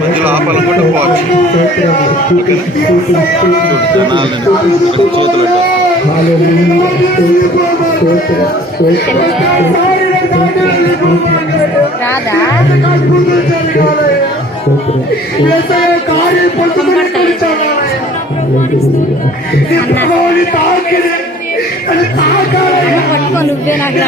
మధ్యలో ఆపాలనుకుంటే పోవచ్చు. జనాలని చేతులు రాదా పట్టుకో నువ్వే నాకు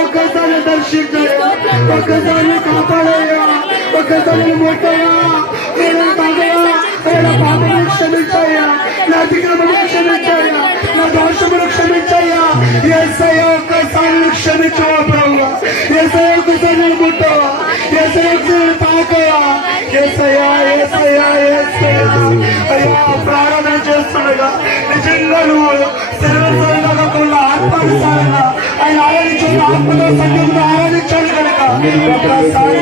ఒక్కసారి దర్శించాలి, ఒక్కసారి కాపాడయ్యా, ఒక్కసారి ముట్టయ్యా, పాపను క్షమించయ్యా, నా దిగులను క్షమించయ్యా, నా దోషమును క్షమించయ్యా. యేసయ్యా ఒక్కసారి క్షమించవా ప్రభువా, యేసయ్యా ఒక్కసారి ముట్టవా, యేసయ్యా ఒక్కసారి తాకయ్యా, యేసయ్యా యేసయ్యా యేసయ్యా. అయ్యా ప్రారంభం చేస్తుండగా నిజంగా నువ్వు సర్వసర్వకుండా ఆత్మానుసారంగా ఆయన ఆరాధించు, ఆత్మలో సంగీతంలో ఆరాధించాలి కనుక ఒక్కసారి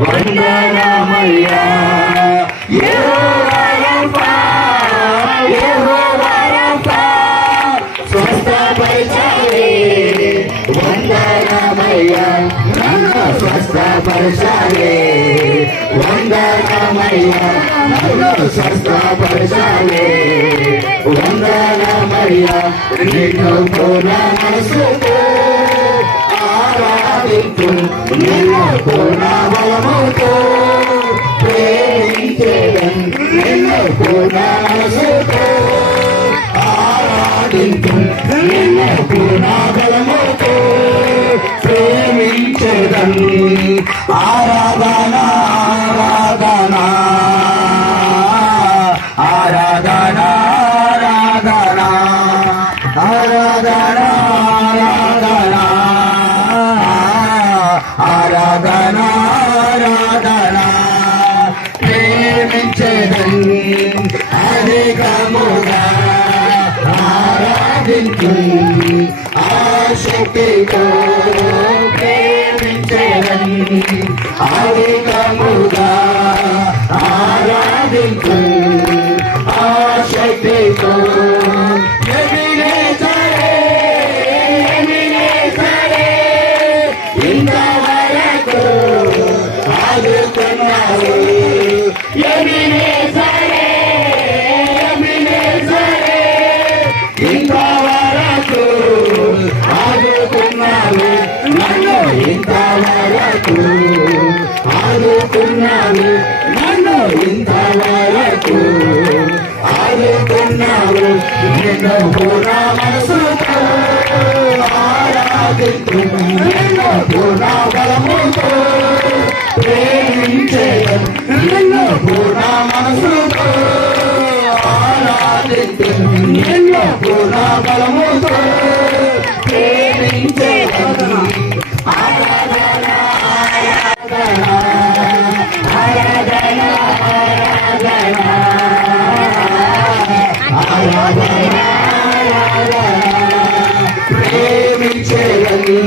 వందనమయ్యా స్వస్థపరిచాలి, వందనమయ్యా నన్ను స్వస్థపరిచాలి, వందనమయ్యా నన్ను స్వస్థపరిచాలి, వందనమయ్యా నిన్ను పూర్ణ మనసుతో ఆరాధించు, నిన్ను పూర్ణ బలముతో ప్రేమించేదన్, నిన్ను పూర్ణ మనసుతో ఆరాధించు, నిన్ను పూర్ణ బలముతో ప్రేమించేదన్. ఆరాధన ఆరాధన ఆరాధన ఆరాధన ఆరాధన ఆరాధన ఆరాధన ప్రేమించేదన్ అధికముగా ఆరాధించు, ఆశక్తితో ప్రేమించేదన్ అధికముగా ఆరాధించు, ఆశక్తితో ఇంతవరకు ఆదుకున్నావు, ఇంతవరకు ఆదుకున్నావు నన్ను, ఇంతవరకు ఆదుకున్నావు నన్ను, ఇంతవరకు ఆదుకున్నావు. నిన్ను పూర్ణ మనసుతో ఆరాధించు, నిన్ను పూర్ణ బలముతో ప్రేమించేదన్, నిన్ను పూర్ణ మనసుతో ఆరాధించు, నిన్ను పూర్ణ బలముతో ప్రేమించేదన్. ఆరాధన ఆరాధన ఆరాధన ఆరాధన ప్రేమించేదని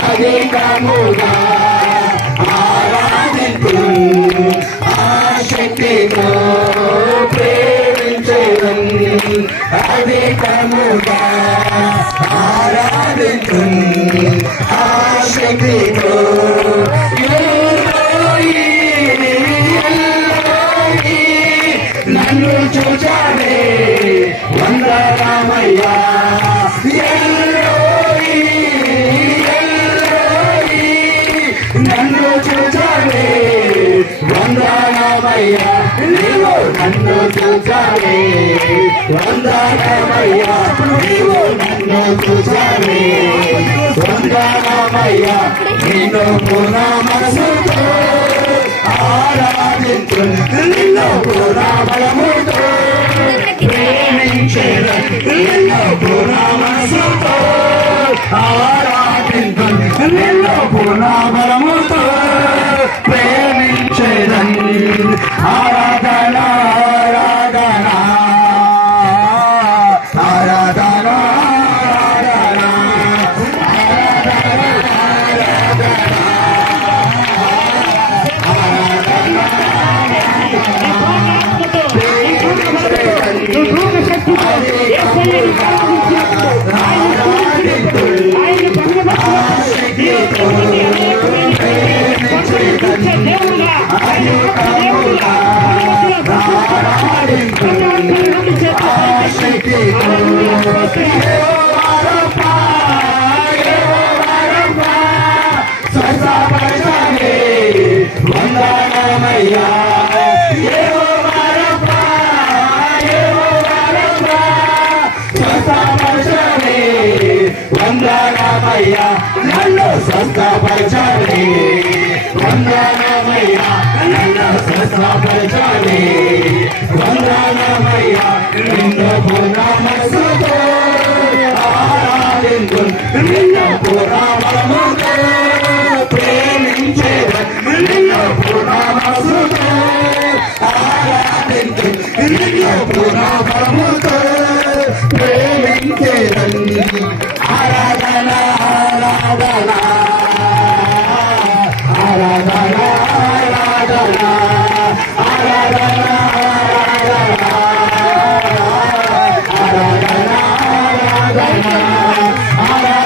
అధికముగా ఆరాధించు, ఆశక్తితో ప్రేమించేదని అధికముగా ఆరాధించు, ఆశక్తితో నన్ను చూచాడే వందనమయ్యా, నన్ను చూచాడే వందనమయ్యా, నీవు నన్ను చూచాడే వందనమయ్యా, నీవు నన్ను చూచాడే వందనమయ్యా, నిన్ను పూర్ణ మనసుతో ఆరాధించు నిన్ను పూర్ణ బలముతో ప్రేమించేదన్ నిన్ను పూర్ణ మనసుతో ఆరాధించు నిన్ను పూర్ణ బలముతో ప్రేమించేదన్ ఆరాధన ఆరాధన ఆరాధన వందనమయ్యా నన్ను స్వస్థపరచాలి వందనమయ్యా నన్ను స్వస్థపరచాలి వందనమయ్యా నిన్ను పూర్ణ మనసుతో ఆరాధించు నిన్ను పూర్ణ బలముతో ప్రేమించేదన్ నిన్ను పూర్ణ మనసుతో ఆరాధించు నిన్ను పూర్ణ బలముతో ప్రేమించేదన్ ఆరాధన ఆరాధన ఆరాధన ఆరాధన ఆరాధన ఆరాధన ఆరాధన ఆరాధన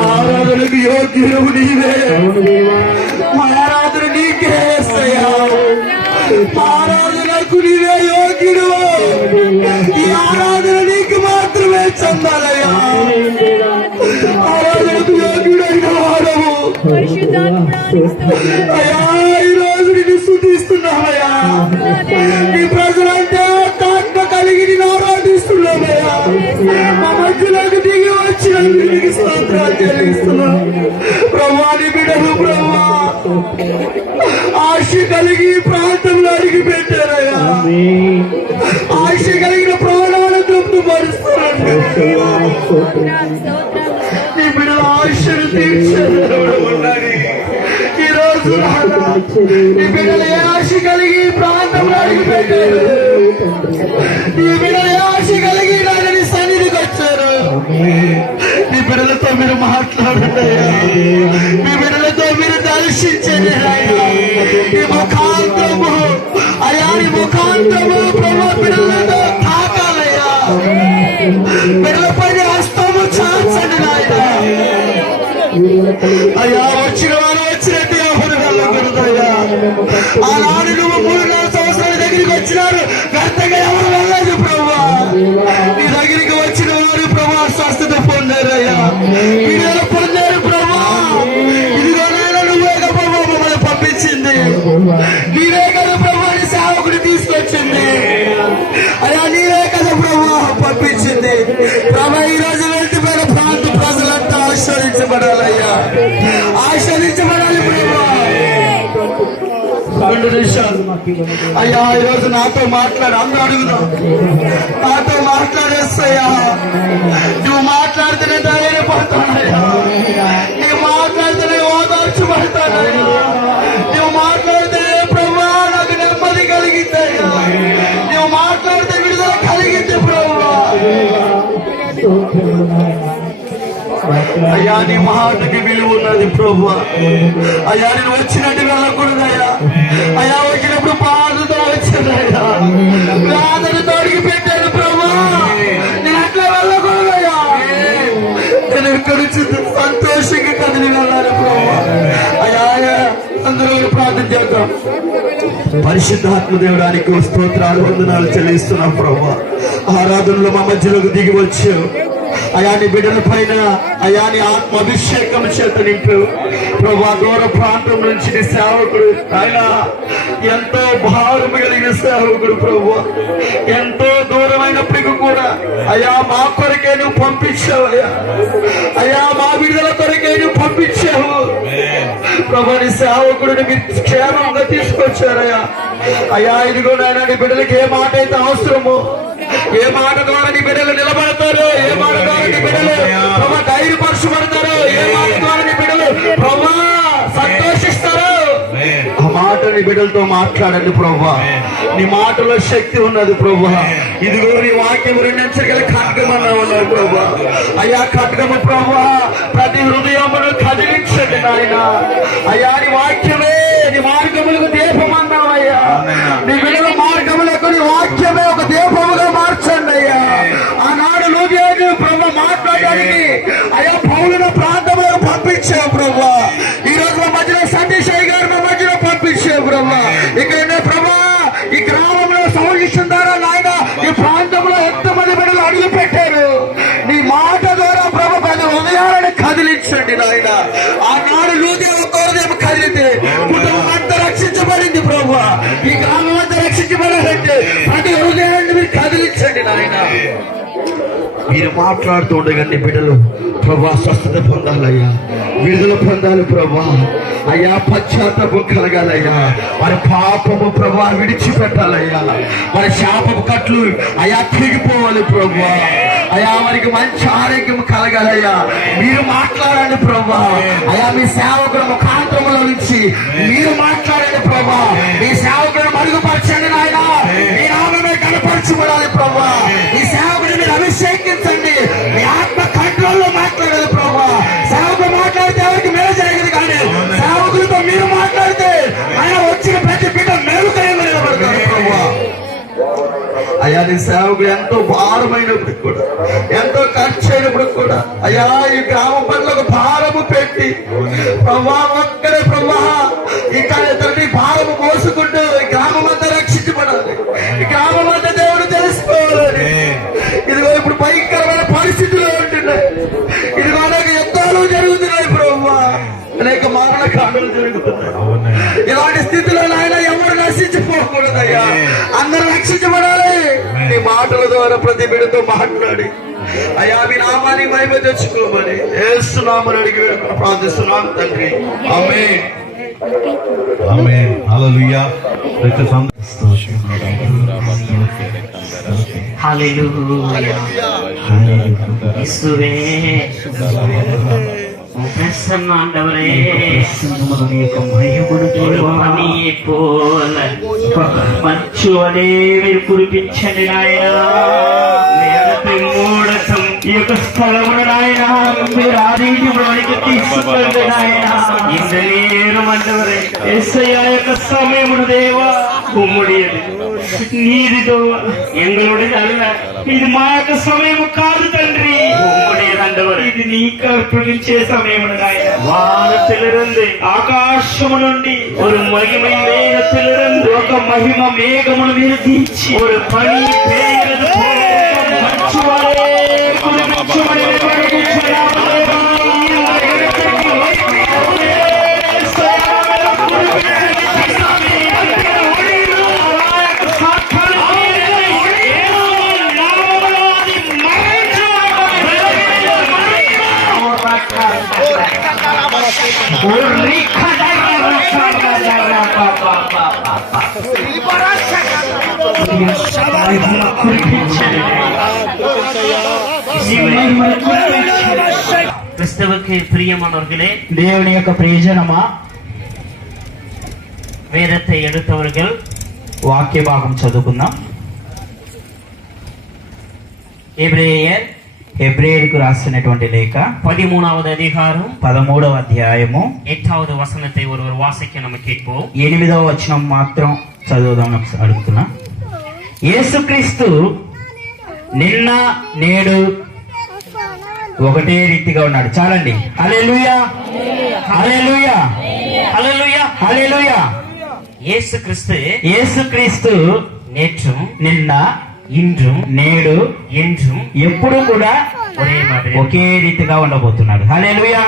ఆరాధనకు యోగ్యుడు నీవే, ఆరాధన నీకే ఆరాధనకు నీవే యోగ్యుడు. ఈ ఆరాధన నీకు మాత్రమే చెందాలయ్యా. ఆరాధనకు యోగ్యుడైన వాడవు అయ్యా. ఈ రోజు నిన్ను స్తుతిస్తున్నామయ్యా. నీ ప్రజలంటే ఆత్మ కలిగి నిన్ను ఆరాధిస్తున్నామయ్యా. మా మధ్యలోకి దిగి వచ్చినందుకు నీకు స్తోత్రాలు చెల్లిస్తున్నాం ప్రభా. నీ బిడ్డలు ప్రభా ఆశ కలిగి ఈ ప్రాంతంలో అడిగి పెట్టారయ్యా. ఆశ కలిగిన ప్రాణాలను తృప్తిపరుస్తున్నాడు. నీ బిడ్డల ఆశను తీర్చేవాడు ఈ రోజు నీ బిడ్డలు ఏ ఆశ కలిగి ఈ ప్రాంతంలో అడిగి పెట్టారు. నీ బిడ్డలు ఏ ఆశ కలిగి నీ సన్నిధికి వచ్చారు. నీ బిడ్డలతో మీరు మాట్లాడండి అయ్యా. మీ బిడ్డలతో మీరు దర్శించండి అయ్యా. ఈ ముఖాంతము అయ్యా, నీ ముఖాంతము ప్రభు బిడ్డలతో తాకాలయ్యా. బిడ్డలపై హస్తము చాచండి నాయన. అయ్యా, వచ్చిన వారు వచ్చినట్టు ఎవరు వెళ్ళకూడదయ్యా. ఆనాడు నువ్వు 3 సంవత్సరాల దగ్గరికి వచ్చినారు, వ్యర్థంగా ఎవరు వెళ్ళలేదు ప్రభు. నీ దగ్గరికి వచ్చిన వారు ప్రభు స్వస్థత పొందారయ్యా, విడుదల పొందారు ప్రభు. ఇదిగోనైనా నువ్వే కదా ప్రభు మమ్మల్ని పంపించింది. నీవే కదా ప్రభు నీ సేవకుడు తీసుకొచ్చింది. అయ్యా, నీవే కదా ప్రభు పంపించింది. ప్రభు ఈ రోజు వెళ్తున్న ప్రాంత ప్రజలంతా ఆశీర్వదించబడాలయ్యా, ఆశీర్వదించబడాలి ప్రభు. 2 నిమిషాలు అయ్యా, ఈరోజు నాతో మాట్లాడు. అందరూ అడుగుదాం, నాతో మాట్లాడేస్తాయా. నువ్వు మాట్లాడితేనే ధైర్యపడతానయ్యా, నువ్వు మాట్లాడితేనే ఓదార్చబడతానయ్యా, నువ్వు మాట్లాడితేనే ప్రభు నాకు నెమ్మది కలిగిద్దయ్యా, నువ్వు మాట్లాడితే విడుదల కలిగింది ప్రభు. అయ్యా, నీ మాటకి విలువ ఉన్నది ప్రభు. అయ్యా, నేను వచ్చినట్టు వెళ్ళకూడదయ్యా. అయ్యా, వచ్చినప్పుడు బాధతో వచ్చానయ్యా, బాధను తొడిగి పెట్టాను ప్రభు. నేను అట్లా వెళ్ళకూడదయ్యా. నేను ఇక్కడి నుంచి సంతోషంగా కదిలి వెళ్ళాలి ప్రభు. అయ్యా, అందరూ ప్రార్థన చేద్దాం. పరిశుద్ధాత్మ దేవుడానికి స్తోత్రాలు వందనాలు చెల్లిస్తున్నాం ప్రభు. ఆరాధనలో మా మధ్యలోకి దిగి వచ్చావు అయా. నీ బిడ్డల పైన అయా నీ ఆత్మ అభిషేకం చేత నింపు ప్రభు. దూర ప్రాంతం నుంచి నీ సేవకుడు ఆయన ఎంతో భారము కలిగిన సేవకుడు ప్రభు. ఎంతో దూరమైనప్పటికీ కూడా అయా మా కొరకే నువ్వు పంపించావు అయ్యా. అయా, మా బిడ్డల కొరకే నువ్వు పంపించావు ప్రభు. నీ సేవకుడిని మీరు క్షేమంగా తీసుకొచ్చారయ్యా. అయ్యా, ఇదిగో నాయన, నీ బిడ్డలకి ఏ మాట అయితే అవసరమో, ఏ మాట ద్వారా నీ బిడ్డలు నిలబడతారో, ఏ మాట ద్వారా నీ బిడ్డలు ప్రభు ధైర్యపరచబడతారో, ఏ మాట ద్వారా నీ బిడ్డలు ప్రభు సంతోషిస్తారో, ఆ మాట నీ బిడ్డలతో మాట్లాడండి ప్రభు. నీ మాటలో శక్తి ఉన్నది ప్రభు. ఇదిగో నీ వాక్యం 2 అంచెల ఖడ్గమన్నా ఉన్నారు ప్రభు. అయ్యా, ఖడ్గము ప్రభు ప్రతి హృదయమును కదిలించండి నాయన. అయ్యా, నీ వాక్యమే నీ మార్గములకు దీపమన్నావయ్యా. నీ బిడ్డల మార్గములకు నీ వాక్యమే ఒక దీపముగా మార్చండి అయ్యా. ఆనాడు లోకేను ప్రభు మాట్లాడడానికి అయ్యా పౌలును ప్రాంతంలో పంపించావు ప్రభు. ఈ రోజు మా మధ్యలో సందేశాయి గారు మా మధ్యలో పంపించావు ప్రభు. ఇక్కడ ప్రభు ఈ గ్రామంలో సౌలిష్టం ద్వారా నాయన ఈ ప్రాంతంలో ఎంతమంది బిడ్డలు అడుగు పెట్టారు. నీ మాట ద్వారా ప్రభు ప్రతి హృదయాలను కదిలించండి నాయన. ఆనాడు లూదే ఒక హృదయం కదిలితే కుటుంబం అంతా రక్షించబడింది ప్రభు. ఈ గ్రామం అంతా రక్షించబడాలంటే ప్రతి హృదయాన్ని మీరు కదిలించండి నాయన. మీరు మాట్లాడుతూ ఉండగానే బిడ్డలు ప్రభా స్వస్థత పొందాలయ్యా, విడుదల పొందాలి ప్రభా. అయ్యా, పశ్చాత్తాపం కలగాలయ్యా. వారి పాపము ప్రభా విడిచిపెట్టాలయ్యా. వారి శాపపు కట్లు అయ్యా తిరిగిపోవాలి ప్రభా. అయ్యా, వారికి మంచి ఆరోగ్యం కలగాలయ్యా. మీరు మాట్లాడండి ప్రభా. అయ్యా, మీ సేవకుల ముఖాంతములో నుంచి మీరు మాట్లాడండి ప్రభా. మీ సేవకులను మరుగుపరచండి నాయన. మీ నామమే కనపరచబడాలి ప్రభా. ఈ సేవకుని మీరు అభిషేకించండి. మీ ఆత్మ కంట్రోల్లో మాట్లాడాలి ప్రభా. సేవకుడు మాట్లాడితే ఎవరికి మేలు జరిగింది, కానీ సేవకులతో మీరు మాట్లాడితే ఆయన వచ్చిన ప్రతి బిడ్డ మేలుకరంగా నిలబడతారు ప్రభా. అయ్యా, నీ సేవకుడు ఎంతో భారమైనప్పుడు కూడా, ఎంతో ఖర్చు అయినప్పుడు కూడా అయ్యా ఈ గ్రామం పట్ల ఒక భారము పెట్టి ప్రభా ఒక్కరే ప్రభా ఇక్కడ తండ్రి భారము మోసుకుంటూ ఈ గ్రామం అంతా రక్షించబడాలి. ఈ గ్రామం అంతా దేవుడు తెలుసుకోవాలని. ఇదిగో ఇప్పుడు భయంకరమైన పరిస్థితులు ఉంటున్నాయి. ఇదిగో అనేక యుద్ధాలు జరుగుతున్నాయి ప్రభా. అనేక మరణ కాండలు జరుగుతున్నాయి. ఇలాంటి స్థితిలో నాయన ఎవరు నశించిపోకూడదయ్యా. అందరూ రక్షించబడాలి. నీ మాటల ద్వారా ప్రతి బిడ్డతో మాట్లాడి అయ్యా మీ నామాన్ని మహిమ తెచ్చుకోమని యేసు నామమున అడిగి ప్రార్థిస్తున్నాం తండ్రి. ఆమేన్. ఆమేన్. హల్లెలూయా. ప్రతి హల్లెలూయా. యేసువే ప్రసన్న ఆண்டవరే పని పోల మంచు అనే మీరు కురిపించండి నాయన. మూడటం ఈ యొక్క స్థలమును నాయన మీరు ఆదికి తీసుకుంటే నాయన ఇందలేరు మండవరే యేసయ్య యొక్క సమయమును దేవా ఉమ్ముడియది నీదితో ఎంగలుడి అల్ల ఇది మా యొక్క సమయము కాదు తండ్రి. ఉమ్ముడియదండవరే ఇది నీకు అర్పించే సమయమును నాయన. వానతిలిருந்து ఆకాశము నుండి ఒక మహిమ మేఘతిలిருந்து ఒక మహిమ మేఘమును మీరు దించి ఒక పని పేరదు మంచువలే కురిపించుమని கிறிஸ்துவுக்கு பிரியமானவர்களே, தேவனுடைய యొక్క ప్రియజనమా, వేదத்தை எடுத்தவர்கள் వాక్య భాగం చదువుకుందాం. హెబ్రేయులకు రాసినటువంటి లేఖ 13వ అధ్యాయం 13వ అధ్యాయము 8వ వచనத்தை ஒருவர் வாசிக்க நம்ம கேட்போம். 8వ వచనం మాత్రం చదువుదాం అడుగుతున్నా. యేసుక్రీస్తు నిన్న నేడు ఒకటే రీతిగా ఉన్నాడు. చాలండి. హల్లెలూయా, హల్లెలూయా, హల్లెలూయా, హల్లెలూయా. యేసుక్రీస్తు నేற்றும் నిన్న ఇంற்றும் నేడు என்றும் ఎప్పుడు కూడా ఒకే రీతిగా ఉండబోతున్నాడు. హల్లెలూయా,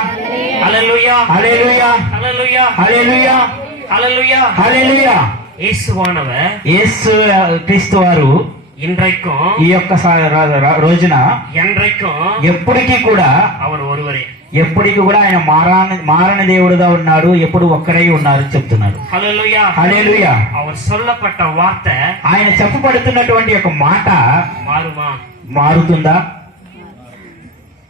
హల్లెలూయా, హల్లెలూయా, హల్లెలూయా, హల్లెలూయా, హల్లెలూయా, హల్లెలూయా. యేసు క్రీస్తు వారు இன்றைக்கும் ఈ యొక్క రోజున ఎప్పటికీ కూడా அவர் ஒருவரே ఎప్పటికీ కూడా ఆయన మారని దేవుడుగా ఉన్నాడు. ఎప్పుడు ఒక్కరై ఉన్నారు చెప్తున్నారు. హల్లెలూయా, హల్లెలూయా. அவர் சொல்லப்பட்ட வார்த்தை ఆయన చెప్పబడుతున్నటువంటి ఒక మాట మారుతుందా?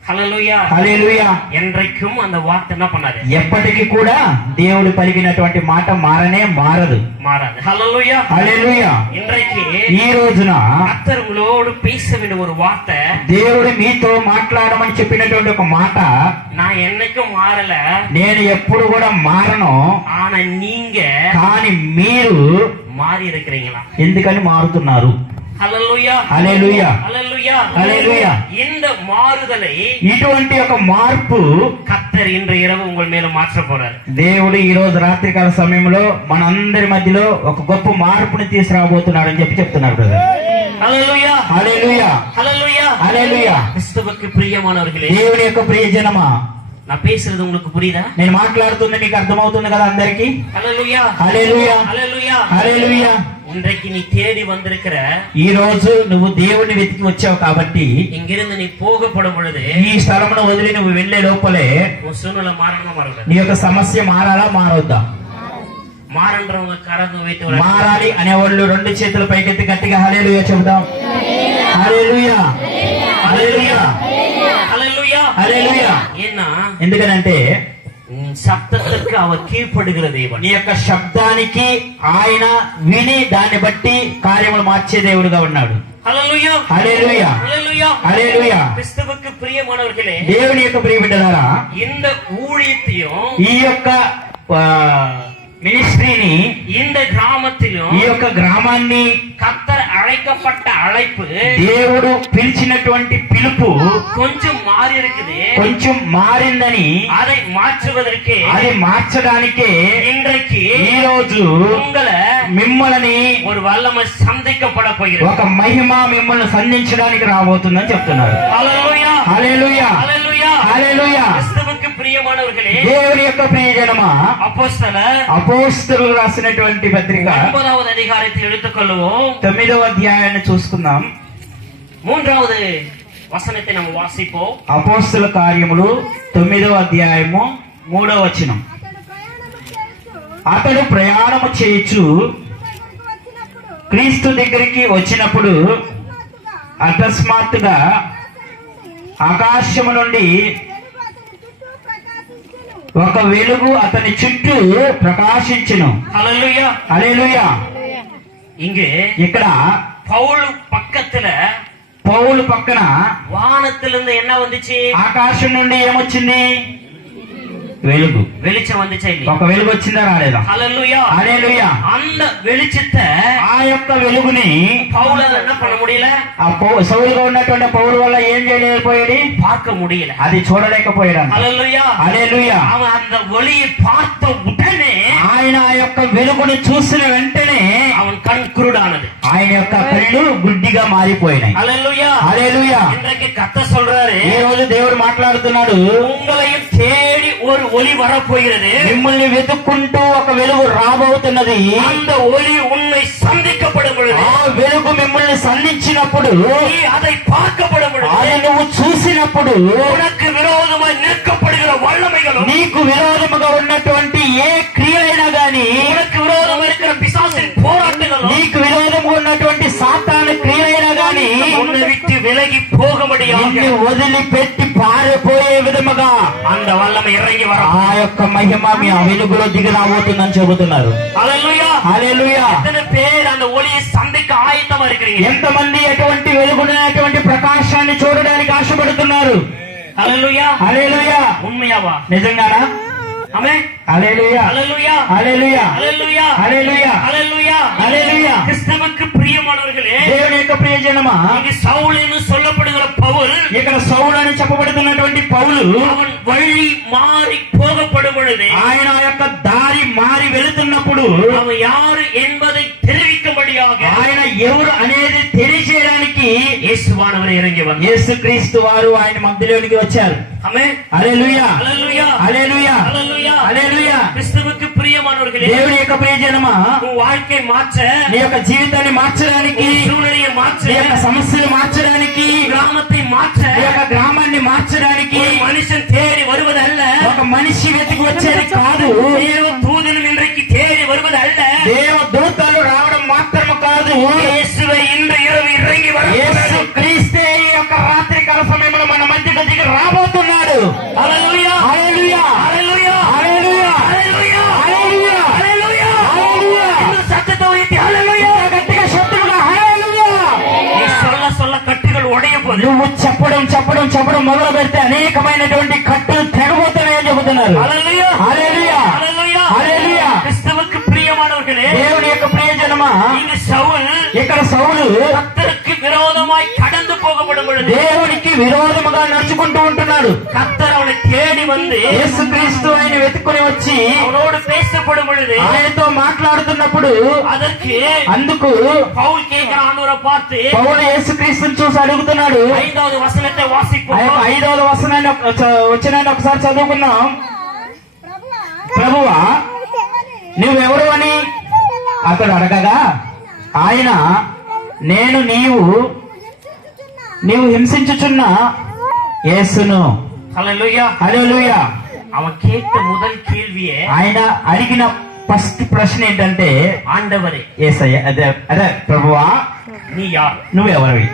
హల్లెలూయా, హల్లెలూయా. என்றைக்கும் அந்த வார்த்தை என்ன பண்ணாது, ఎప్పటికీ కూడా దేవుడు పలికినటువంటి మాట మారదు. హల్లెలూయా, హల్లెలూయా. இன்றைக்கு ఈ రోజున கர்த்தர் உங்களோடு பேச வேண்டிய ஒரு வார்த்தை, దేవుడు మీతో మాట్లాడమని చెప్పినటువంటి ఒక మాట, நான் என்னைக்கும் మారல, నేను ఎప్పుడు కూడా మారను, ஆனா நீங்க కానీ మీరు మారి இருக்கிறீங்களா? ఎందుకని మారుతున్నారు? హల్లెలూయా, హల్లెలూయా, హల్లెలూయా, హల్లెలూయా. இந்த మారుదலை ఇటువంటి ఒక మార్పు కర్తర్ இன்று இரவு உங்கள் மேல మార్చబోறாరు. దేవుడు ఈ రోజు రాత్రికాల సమయంలో మనందరి మధ్యలో ఒక గొప్ప మార్పుని తీసుకురాబోతున్నాడు అని చెప్తున్నారు బ్రదర్. హల్లెలూయా, హల్లెలూయా, హల్లెలూయా, హల్లెలూయా. క్రీస్తువుకు ప్రియమానవர்களே, దేవుని యొక్క ప్రియజనమా, నా పేసుறது உங்களுக்கு புரியுதா? నేను మాట్లాడుతుంది మీకు అర్థమవుతుంది కదా అందరికి? హల్లెలూయా, హల్లెలూయా, హల్లెలూయా, హల్లెలూయా. இன்றைக்கு நீ தேடி வந்திருக்கிற ఈ రోజు నువ్వు దేవుణ్ణి వెతికి వచ్చావు కాబట్టి ఇంగిருந்து నీ పోగపడం పొழுது ఈ స్థలమును వదిలి నువ్వు వెళ్ళే లోపలే వస్తువుల మారడం నీ యొక్క సమస్య మారాలా మారొద్దా? మారండ్రవ కరదు వైతే మారాలి అనేవాళ్ళు రెండు చేతులు పైకెత్తి గట్టిగా హల్లెలూయా చెబుదాం. హల్లెలూయా, హల్లెలూయా, హల్లెలూయా, హల్లెలూయా. ఏనా ఎందుకనంటే శబ్దத்திற்கு அவர் కీழ்పడుகிற దేవుడు. నీ యొక్క శబ్దానికి ఆయన విని దాన్ని బట్టి కార్యములు మార్చే దేవుడుగా ఉన్నాడు. హల్లెలూయా, హల్లెలూయా, హల్లెలూయా, హల్లెలూయా. క్రీస్తువుకు ప్రియమానవர்களே, దేవుని యొక్క ప్రియ బిడ్డలారా, இந்த ஊழியத்தையும் ఈ యొక్క మినిస్ట్రీని இந்த గ్రామத்திலும் ఈ యొక్క గ్రామాన్ని కర్తర్ అழைக்கப்பட்ட అழைப்பு దేవుడు పిలిచినటువంటి పిలుపు కొంచెం మారి இருக்குது, కొంచెం మారిందని அதை మార్చుவதற்கு అది మార్చడానికే இன்றைக்கு ఈ రోజు మిమ్మల్ని ஒரு వల్లమ సంధించబడ పోయిరు, ఒక మహిమ మిమ్మల్ని సంధించడానికి రాబోతుందని చెప్తున్నారు. హల్లెలూయా, హల్లెలూయా, హల్లెలూయా, హల్లెలూయా. క్రీస్తువుకు ప్రియమానవர்களே, దేవుని యొక్క ప్రియజనమా, అపోస్తలులు రాసినటువంటి పత్రిక 9వ అధ్యాయాన్ని எடுத்துக்கொள்வோம். 9వ అధ్యాయాన్ని చూసుకుందాం. 3వ వచనத்தை நாம் వాసిపోం. అపోస్తల కార్యములు 9వ అధ్యాయము 3వ వచనం. అతడు ప్రయాణము చేయొచ్చు క్రీస్తు దగ్గరికి వచ్చినప్పుడు అకస్మాత్తుగా ఆకాశము నుండి ఒక వెలుగు అతని చుట్టూ ప్రకాశించును. హల్లెలూయా. హల్లెలూయా. இங்கே ఇక్కడ பவுல் பக்கத்துல పౌలు పక్కన வானத்திலிருந்து என்ன வந்துச்சு? ఆకాశం నుండి ఏమొచ్చింది? వెలుగు. வெளிச்சம் வந்துச்சா இல்லையா? ఒక వెలుగు వచ్చిందా రాలేదా? హల్లెలూయా. హల్లెలూయా. அந்த வெளிச்சத்தை ఆ యొక్క వెలుగుని பவுலால என்ன பண்ண முடியல? ఆ సౌలుగా ఉన్నటువంటి పౌలు వల్ల ఏం చేయలేకపోయాడు? பார்க்க முடியல. అది చూడలేకపోయాడు. హల్లెలూయా. హల్లెలూయా. அவன் அந்த ஒளியை பார்த்த உடனே ఆయన ఆ యొక్క వెలుగుని చూసిన వెంటనే அவன் கண் குருடானது. ఆయన యొక్క కళ్ళు గుడ్డిగా మారిపోయినాయి. హల్లెలూయా. హల్లెలూయా. இன்றைக்கு கர்த்தர் சொல்றாரு, ఈ రోజు దేవుడు మాట్లాడుతున్నాడు, உங்களையும் தேடி ஒரு ஒளி வரப்போகிறது. మిమ్మల్ని వెతుక్కుంటూ ఒక వెలుగు రాబోతున్నది. அந்த ஒளி உன்னை சந்திக்கப்படும் பொழுது, ఆ వెలుగు మిమ్మల్ని సంధించినప్పుడు, நீ அதை பார்க்கப்படும் பொழுது, అది నువ్వు చూసినప్పుడు உனக்கு விரோதமாய் நிற்கப்படுகிற வல்லமைகளும், నీకు విరోధముగా ఉన్నటువంటి ఏ క్రియ అయినా గాని, உனக்கு விரோதமாக இருக்கிற பிசாசின் போராட்டங்களும், నీకు విరోధముగా ఉన్నటువంటి సాతాను క్రియలైనా గాని உன்னை விட்டு விலகி போகும்படியாக నిన్ను వదిలిపెట్టి పారిపోయే విధముగా அந்த వల్లமை ఇరంగి వర. ఆ యొక్క మహిమ మీ ఆ వెలుగులో దిగి రాబోతుందని చెబుతున్నారు. హల్లెలూయా. హల్లెలూయా. எத்தனை பேர் அந்த ஒளியை சந்திக்க ஆயத்தமா இருக்கிறீங்க? ఎంతమంది అటువంటి వెలుగుని అటువంటి ప్రకాశాన్ని చూడడానికి ఆశపడుతున్నారు? హల్లెలూయా. హల్లెలూయా. உண்மையாவா? నిజంగానా? ఆమేన్. హల్లెలూయా. హల్లెలూయా. హల్లెలూయా. హల్లెలూయా. హల్లెలూయా. హల్లెలూయా. హల్లెలూయా. క్రీస్తుவுக்கு பிரியமானவர்களே, దేవుని యొక్క ప్రియజనమా, இங்கு சவுல் என்று சொல்லப்படுகிற பவுல், ఇక్కడ సౌలు అని చెప్పబడుతున్నటువంటి పౌలు அவன் వழி మారి పోగపடும் பொழுது, ఆయన యొక్క దారి మారి వెళుతున్నప్పుడు அவன் யாரு என்பதை தெரிவிக்கும்படியாக ఆయన ఎవరు అనేది తెలియజేయడానికి இயேசுவானவர் இறங்கி வந்தார். యేసుక్రీస్తు వారు ఆయన మధ్యలోనికి వచ్చారు. ఆమేన్. హల్లెలూయా. హల్లెలూయా. హల్లెలూయా. హల్లెలూయా. హల్లెలూయా. క్రీస్తుவுக்கு பிரியமானவர்களே, దేవుని యొక్క ప్రియజనమా, உன் வாழ்க்கை மாற்ற, నీ యొక్క జీవితాన్ని మార్చడానికి, உன் சூழ்நிலையை மாற்ற, నీ యొక్క సమస్యలు మార్చడానికి, கிராமத்தை மாற்ற, నీ యొక్క గ్రామాన్ని మార్చడానికి ஒரு மனுஷன் தேடி வருவதல்ல, ఒక మనిషి వెతికి వచ్చేది కాదు, தேவ தூதனும் இன்றைக்கு தேடி வருவதல்ல, దేవ దూతలు రావడం మాత్రము కాదు, இயேசுவை இன்று இரவு இறங்கி యేసు வர. క్రీస్తే ఈ యొక్క రాత్రి కాల సమయంలో మన మధ్యకు దిగి రాబోతున్నాడు. హల్లెలూయా. హల్లెలూయా. హల్లెలూయా. హల్లెలూయా. హల్లెలూయా. హల్లెలూయా. హల్లెలూయా. హల్లెలూయా. இன்னும் சத்தத்தை உயர்த்தி హల్లెలూయా. గట్టిగా శబ్దముగా హల్లెలూయా. நீ சொல்ல சொல்ல கட்டுகள் உடைய போது, నువ్వు చెప్పడం మొదలు పెడితే అనేకమైనటువంటి కట్టులు తెగబోతున్నాయని చెబుతున్నారు. హల్లెలూయా. హల్లెలూయా. హల్లెలూయా. హల్లెలూయా. క్రీస్తుவுக்கு பிரியமானவர்களே, దేవుని యొక్క ప్రియజనమా, இங்கு சவுல் ఇక్కడ సౌలు கர்த்தருக்கு விரோதமாய் கடந்து போகப்படும் பொழுது, దేవునికి విరోధముగా నడుచుకుంటూ ఉంటున్నాడు. கர்த்தர் அவனை தேடி வந்து యేసుక్రీస్తు ఆయన వెతుకుని వచ్చి அவனோடு பேசப்படும் பொழுது, ఆయనతో మాట్లాడుతున్నప్పుడు அதற்கு అందుకు பவுல் கேட்கிற ஆண்டவரை பார்த்து పౌలు యేసుక్రీస్తుని చూసి అడుగుతున్నాడు. 5வது వచనத்தை ఆ వాసిப்போம். యొక్క 5వ వచనాన్ని వచ్చినాన్ని ఒకసారి చదువుకున్నాం. ప్రభువా నువ్వెవరు అని అతడు అడగగా ఆయన, నేను నీవు హింసించుచున్న యేసును. హల్లెలూయా. హల్లెలూయా. அவன் கேட்ட முதல் கேள்வியே, ఆయన అడిగిన ఫస్ట్ ప్రశ్న ఏంటంటే, ஆண்டவரே యేసయ్య, అదే ప్రభువా நீ யார்? నువ్వెవరివి?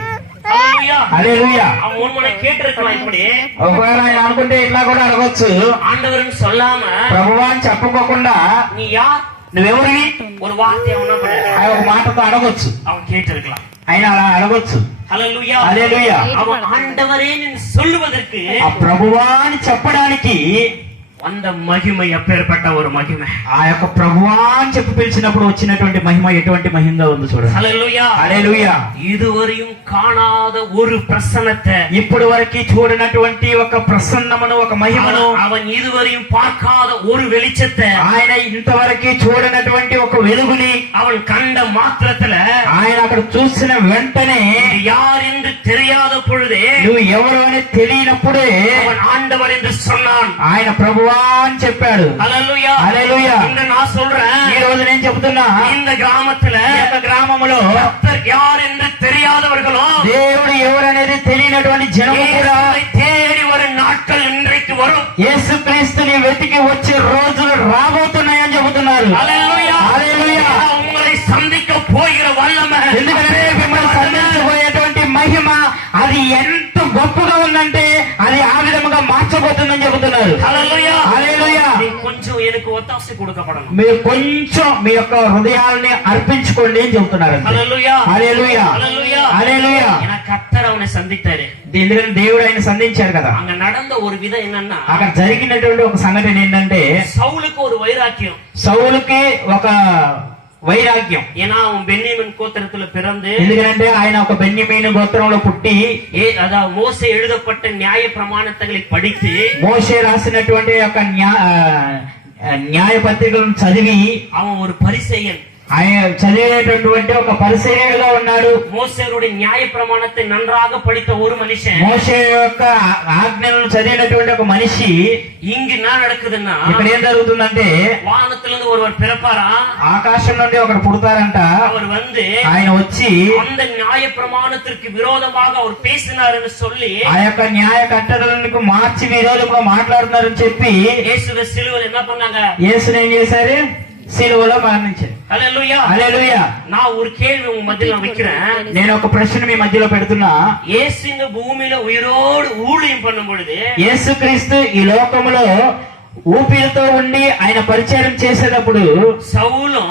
హల్లెలూయా. హల్లెలూయా. அவன் உன்னை கேட்டிருக்கலாம் இப்படி, ఒకవేళ ఆయన అనుకుంటే ఇట్లా కూడా అడగొచ్చు, ஆண்டவர்னு சொல்லாம ప్రభువా అని చెప్పుకోకుండా நீ யார் నువ్వెవరివి ஒரு వార్త ఏమన్నా பண்ணிருக்கலாம். ఆయన ఒక మాటతో అడగొచ్చు, அவன் கேட்டிருக்கலாம். ఆయన అలా అడగొచ్చు. హల్లెలూయా. హల్లెలూయా. அவன் ஆண்டவரே என்று சொல்லுவதற்கு ఆ ప్రభువా అని చెప్పడానికి அந்த மகிமை எப்பேற்பட்ட ஒரு மகிமை. ఆ యొక్క ప్రభువా అని చెప్పి పిలిచినప్పుడు వచ్చినటువంటి మహిమ ఎటువంటి మహిమగా ఉంది చూడండి. హల్లెలూయా. హల్లెలూయా. ఇదివరயும் కాణాద ஒரு பிரசன்னத்தை, ఇప్పుడు వరకు చూడనటువంటి ఒక ప్రసన్నమును, ఒక మహిమను, அவன் இதுவரையும் பார்க்காத ஒரு வெளிச்சத்தை, ఆయన ఇంతవరకు చూడనటువంటి ఒక వెలుగుని அவன் கண்ட మాత్రத்துல, ఆయన అక్కడ చూసిన వెంటనే இது யார் என்று தெரியாத பொழுதே నువ్వు ఎవరు అని తెలియనప్పుడే அவன் ஆண்டவர் என்று சொன்னான். ఆయన ప్రభువా అని చెప్పాడు. హల్లెలూయా. హల్లెలూయా. இன்று நான் சொல்றேன், ఈ రోజు నేను చెప్తున్నా, இந்த கிராமத்துல ఈ యొక్క గ్రామములో கர்த்தர் யார் என்று தெரியாதவர்களோ దేవుడు ఎవరనేది తెలియనటువంటి జనము కూడా இயேசுவை தேடி வரும் நாட்கள் இன்றைக்கு వరం. యేసుక్రీస్తుని వెతికి వచ్చే రోజులు రాబోతున్నాయని చెబుతున్నారు. హల్లెలూయా. హల్లెలూయా. உங்களை சந்திக்க போகிற வல்லமை, ఎందుకంటే మిమ్మల్ని సంధించబోయేటువంటి మహిమ అది ఎంత గొప్పగా ఉందంటే అది ఆ విధముగా మార్చబోతుందని చెబుతున్నారు. హల్లెలూయా. హల్లెలూయా. நீ கொஞ்சம் எனக்கு ஒத்தாசை கொடுக்கப்படணும். మీరు కొంచెం మీ యొక్క హృదయాల్ని అర్పించుకోండి అని చెబుతున్నారు. హల్లెలూయా. హల్లెలూయా. హల్లెలూయా. హల్లెలూయా. ஏன்னா கர்த்தர் அவனை சந்தித்தாரு. ఎందుకంటే దేవుడు ఆయన సంధించారు కదా. அங்க நடந்த ஒரு விதம் என்னன்னா, అక్కడ జరిగినటువంటి ఒక సంఘటన ఏంటంటే சவுலுக்கு ஒரு வைராக்கியம். సౌలుకి ఒక వైరాగ్యం. ஏன்னா அவன் பென்யமின் கோத்திரத்துல பிறந்து, ఎందుకంటే ఆయన ఒక బెన్యమీను గోత్రంలో పుట్టి அதாவது மோசே எழுதப்பட்ட நியாய பிரமாணங்களை படித்து, మోషే రాసినటువంటి యొక్క న్యాయ పత్రికలను చదివి அவன் ஒரு பரிசேயன். ఆయన చదివేటటువంటి ఒక పరిసయ్యుడుగా ఉన్నాడు. மோசேருடைய நியாய பிரமாணத்தை நன்றாக படித்த ஒரு மனுஷன், మోషే యొక్క ఆజ్ఞలను చదివినటువంటి ఒక మనిషి. இங்கு என்ன நடக்குதுன்னா, ఇక్కడ ఏం జరుగుతుందంటే வானத்துல இருந்து ஒருவர் பிறப்பாரா, ఆకాశం నుండి ఒకరు పుడతారంట. அவர் வந்து ఆయన వచ్చి அந்த நியாய பிரமாணத்திற்கு விரோதமாக அவர் பேசினார்னு சொல்லி, ఆ యొక్క న్యాయ కట్టడలకు మార్చి విరోధంగా మాట్లాడుతున్నారని చెప్పి இயேசுவை சிலுவையில் என்ன பண்ணாங்க, యేసుని ఏం చేశారు? సిలువలో మరణించారు. ஹல்லேலூயா. హల్లెలూయా. நான் ஒரு கேள்வி உங்க மத்தியில வைக்கிறேன். నేను ఒక ప్రశ్న మీ మధ్యలో పెడుతున్నా. இயேசு இந்த பூமியில உயிரோடு ஊழியம் பண்ணும் பொழுது, యేసుక్రీస్తు ఈ లోకములో ఊపిరితో ఉండి ఆయన పరిచయం చేసేటప్పుడు సౌలు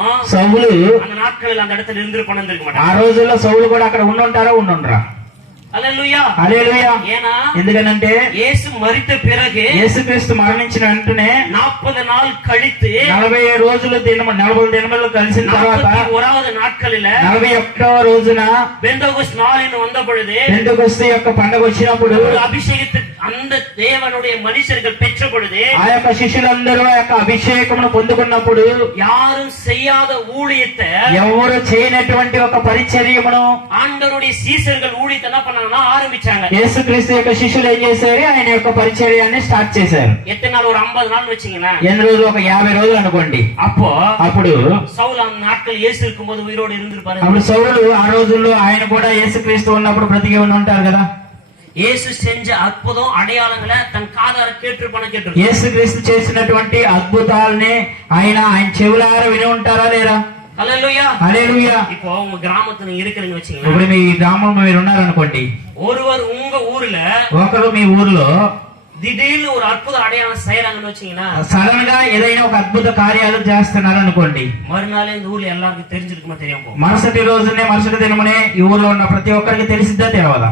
அந்த நாட்களில் அந்த இடத்துல இருந்து கொண்டிருக்க ఆ மாட்டாங்க. రోజుల్లో సౌలు కూడా అక్కడ ఉండుంటారా ఉండుండరా? హల్లెలూయా. హల్లెలూయా. ஏன்னா ఎందుకనంటే இயேசு மரித்த பிறகு యేసుక్రీస్తు మరణించిన వెంటనే 40 நாள் கழித்து 40 రోజులు 40 దినములు కలిసిన తర్వాత 41வது நாட்களில 41వ రోజున பெந்தகோஸ்து நாளில் வந்த பொழுது, పెంతెకొస్తు యొక్క పండుగ వచ్చినప్పుడు அபிஷேகத்தை அந்த தேவனுடைய மனுஷர்கள் பெற்ற பொழுது, ఆ యొక్క శిష్యులందరూ ఆ యొక్క అభిషేకమును పొందుకున్నప్పుడు யாரும் செய்யாத ஊழியத்தை, ఎవరు చేయనటువంటి ఒక పరిచర్యమును ஆண்டவருடைய சீசர்கள் ஊழியத்தை என்ன பண்ணாங்கன்னா ஆரம்பிச்சாங்க. యేసుక్రీస్తు యొక్క శిష్యులు ఏం చేశారు? ఆయన యొక్క పరిచర్యాన్ని స్టార్ట్ చేశారు. எத்தனை நாள்? ஒரு 50 நாள் வச்சீங்கன்னா, ఎన్ని రోజులు? ఒక 50 రోజులు అనుకోండి. అప్పుడు சவுல் அந்த நாட்கள் இயேசு இருக்கும்போது உயிரோடு இருந்திருப்பாரு. అప్పుడు సౌలు ఆ రోజుల్లో ఆయన కూడా యేసుక్రీస్తు ఉన్నప్పుడు బ్రతికి ఉంటారు కదా. இயேசு செஞ்ச அற்புதம் அடையாளங்களை தன் காதார கேட்டிருப்பான. యేసుక్రీస్తు చేసినటువంటి అద్భుతాలని ఆయన చెవులారా విని ఉంటారా లేరా? హల్లెలూయా. హల్లెలూయా. இப்போ உங்க கிராமத்துல இருக்கிறீங்க வச்சீங்கன்னா, ఇప్పుడు మీ గ్రామంలో మీరు ఉన్నారనుకోండి. ஒருவர் உங்க ஊர்ல ఒకరు మీ ఊర్లో திடீர்னு ஒரு அற்புத அடையாளம் செய்யறாங்கன்னு வச்சீங்கன்னா, సడన్ గా ఏదైనా ఒక అద్భుత కార్యాలు చేస్తున్నారు అనుకోండి. மறுநாளே இந்த ஊர்ல எல்லாருக்கும் தெரிஞ்சிருக்குமா தெரியாம போகும். మరుసటి రోజునే మరుసటి దినమునే ఈ ఊర్లో ఉన్న ప్రతి ఒక్కరికి తెలిసిద్దా తెలవదా?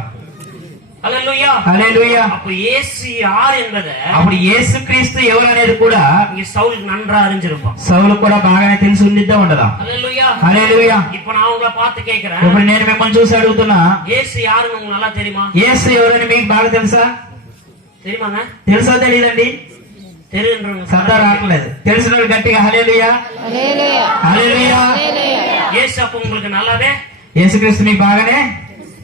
హల్లెలూయా. హల్లెలూయా. அப்ப இயேசு யார் என்பதை అప్పుడు యేసుక్రీస్తు ఎవరు అనేది కూడా இங்க சவுலுக்கு நன்றா அறிஞ்சிருப்பான். సౌలు కూడా బాగానే తెలిసి ఉండిద్దా ఉండదా? హల్లెలూయా. హల్లెలూయా. இப்ப நான் உங்களை பார்த்து கேக்குறேன், ఇప్పుడు నేను మిమ్మల్ని చూసి అడుగుతున్నా, இயேசு யாருன்னு உங்களுக்கு நல்லா தெரியுமா? యేసు ఎవరని మీకు బాగా తెలుసా? தெரியுமாங்க? తెలుసా తెలియదండి? தெரியுன்றவங்க శబ్దం రావట్లేదు. తెలిసిన వాళ్ళు గట్టిగా హల్లెలూయా. హల్లెలూయా. இயேசு அப்ப உங்களுக்கு நல்லாவே యేసుక్రీస్తు మీకు బాగానే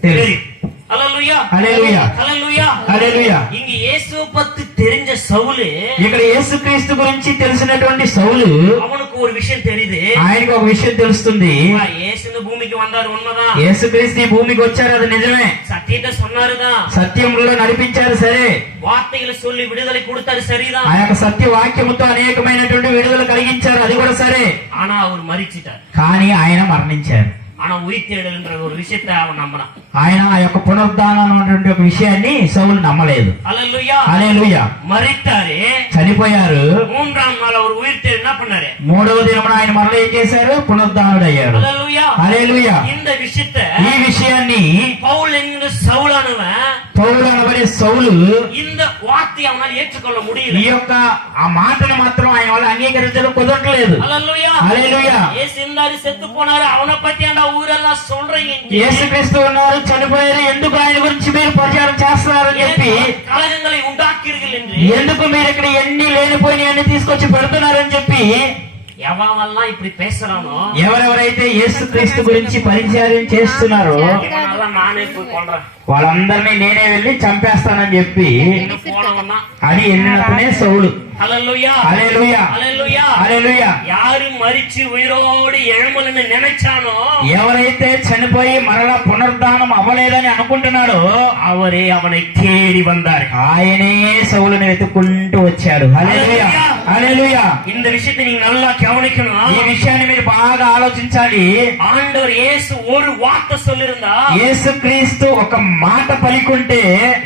తెలుసు. தெரியும். ஹல்லேலூயா. హల్లెలూయా. ஹல்லேலూயா. హల్లెలూయా. இங்க இயேசுவை பத்தி தெரிஞ்ச சவுல், ఇక్కడ యేసుక్రీస్తు గురించి తెలిసినటువంటి సౌలు அவனுக்கு ஒரு விஷயம் தெரியுது. ఆయనకు ఒక విషయం తెలుస్తుంది. இயேசு இந்த பூமிக்கு வந்தாரு, உண்மைதான். యేసుక్రీస్తు ఈ భూమికి వచ్చారు, అది నిజమే. சத்தியத்தை சொன்னாருதான். సత్యంలో నడిపించారు, సరే. வார்த்தைகளை சொல்லி விடுதலை கொடுத்தாரு, சரிதான். ఆ యొక్క సత్య వాక్యముతో అనేకమైనటువంటి విడుదల కలిగించారు, అది కూడా సరే. ஆனா அவர் மரிச்சிட்டார். కానీ ఆయన మరణించారు. ஆனா உயிர்த்தெழுன்ற ஒரு விஷயத்தை அவன் நம்பினான். ఆయన ఆ యొక్క పునరుద్ధానం అనేటువంటి ఒక విషయాన్ని సౌలు నమ్మలేదు. హల్లెలూయా. హల్లెలూయా. మరితారు, చనిపోయారు. 3వ நாள் அவர் உயிர்த்தெழு என்ன பண்ணாரு? 3వ దినమున ఆయన మరల ఏం చేశారు? పునరుద్ధానుడు అయ్యాడు. హల్లెలూయా. హల్లెలూయా. இந்த விஷயத்தை ఈ విషయాన్ని பவுல் என்கிற சவுலானவன், పౌలు అనబడే సౌలు இந்த வார்த்தையை அவனால் ஏற்றுக்கொள்ள ఈ முடியல. యొక్క ఆ మాటను మాత్రం ఆయన వల్ల అంగీకరించడం కుదరట్లేదు. హల్లెలూయా. హల్లెలూయా. இயேசு இருந்தாரு, செத்து போனாரு, அவனை பத்தி அந்த ஊரெல்லாம் சொல்றீங்க. యేసుక్రీస్తు ఉన్నారు, చనిపోయారు, ఎందుకు ఆయన గురించి మీరు ప్రచారం చేస్తున్నారని చెప్పి, కలగங்களை உண்டாக்கீர்கள் என்று ఎందుకు మీరు ఇక్కడ ఎన్ని లేనిపోయినాయన్ని తీసుకొచ్చి పెడుతున్నారని చెప్పి ఎవరెல்லாம் இப்படி பேசுறானோ, ఎవరెవరైతే యేసుక్రీస్తు గురించి పరిచయం చేస్తున్నారో இவனெல்லாம் நானே போய் கொல்றேன், వాళ్ళందరినీ నేనే వెళ్ళి చంపేస్తానని చెప్పి இன்னும் போனவன்னா అని ఎన్నినప్పుడే సౌలు. ஹல்லேலூயா హల్లెలూయా ஹல்லேலூயா హల్లెలూయా. யாரு மரிச்சு உயிரோடு எழும்பலன்னு நினைச்சானோ ఎవరైతే చనిపోయి మరలా పునరుద్ధానం అవ్వలేదని అనుకుంటున్నాడో அவரே அவனை தேடி வந்தார். ఆయనే సౌలుని వెతుక్కుంటూ వచ్చాడు. హల్లెలూయా హల్లెలూయా. இந்த விஷயத்தை நீங்க நல்லா கவனிக்கணும். ఈ విషయాన్ని మీరు బాగా ఆలోచించాలి. ஆண்டவர் இயேசு ஒரு வார்த்தை சொல்லிருந்தா యేసుక్రీస్తు ఒక మాట పలికుంటే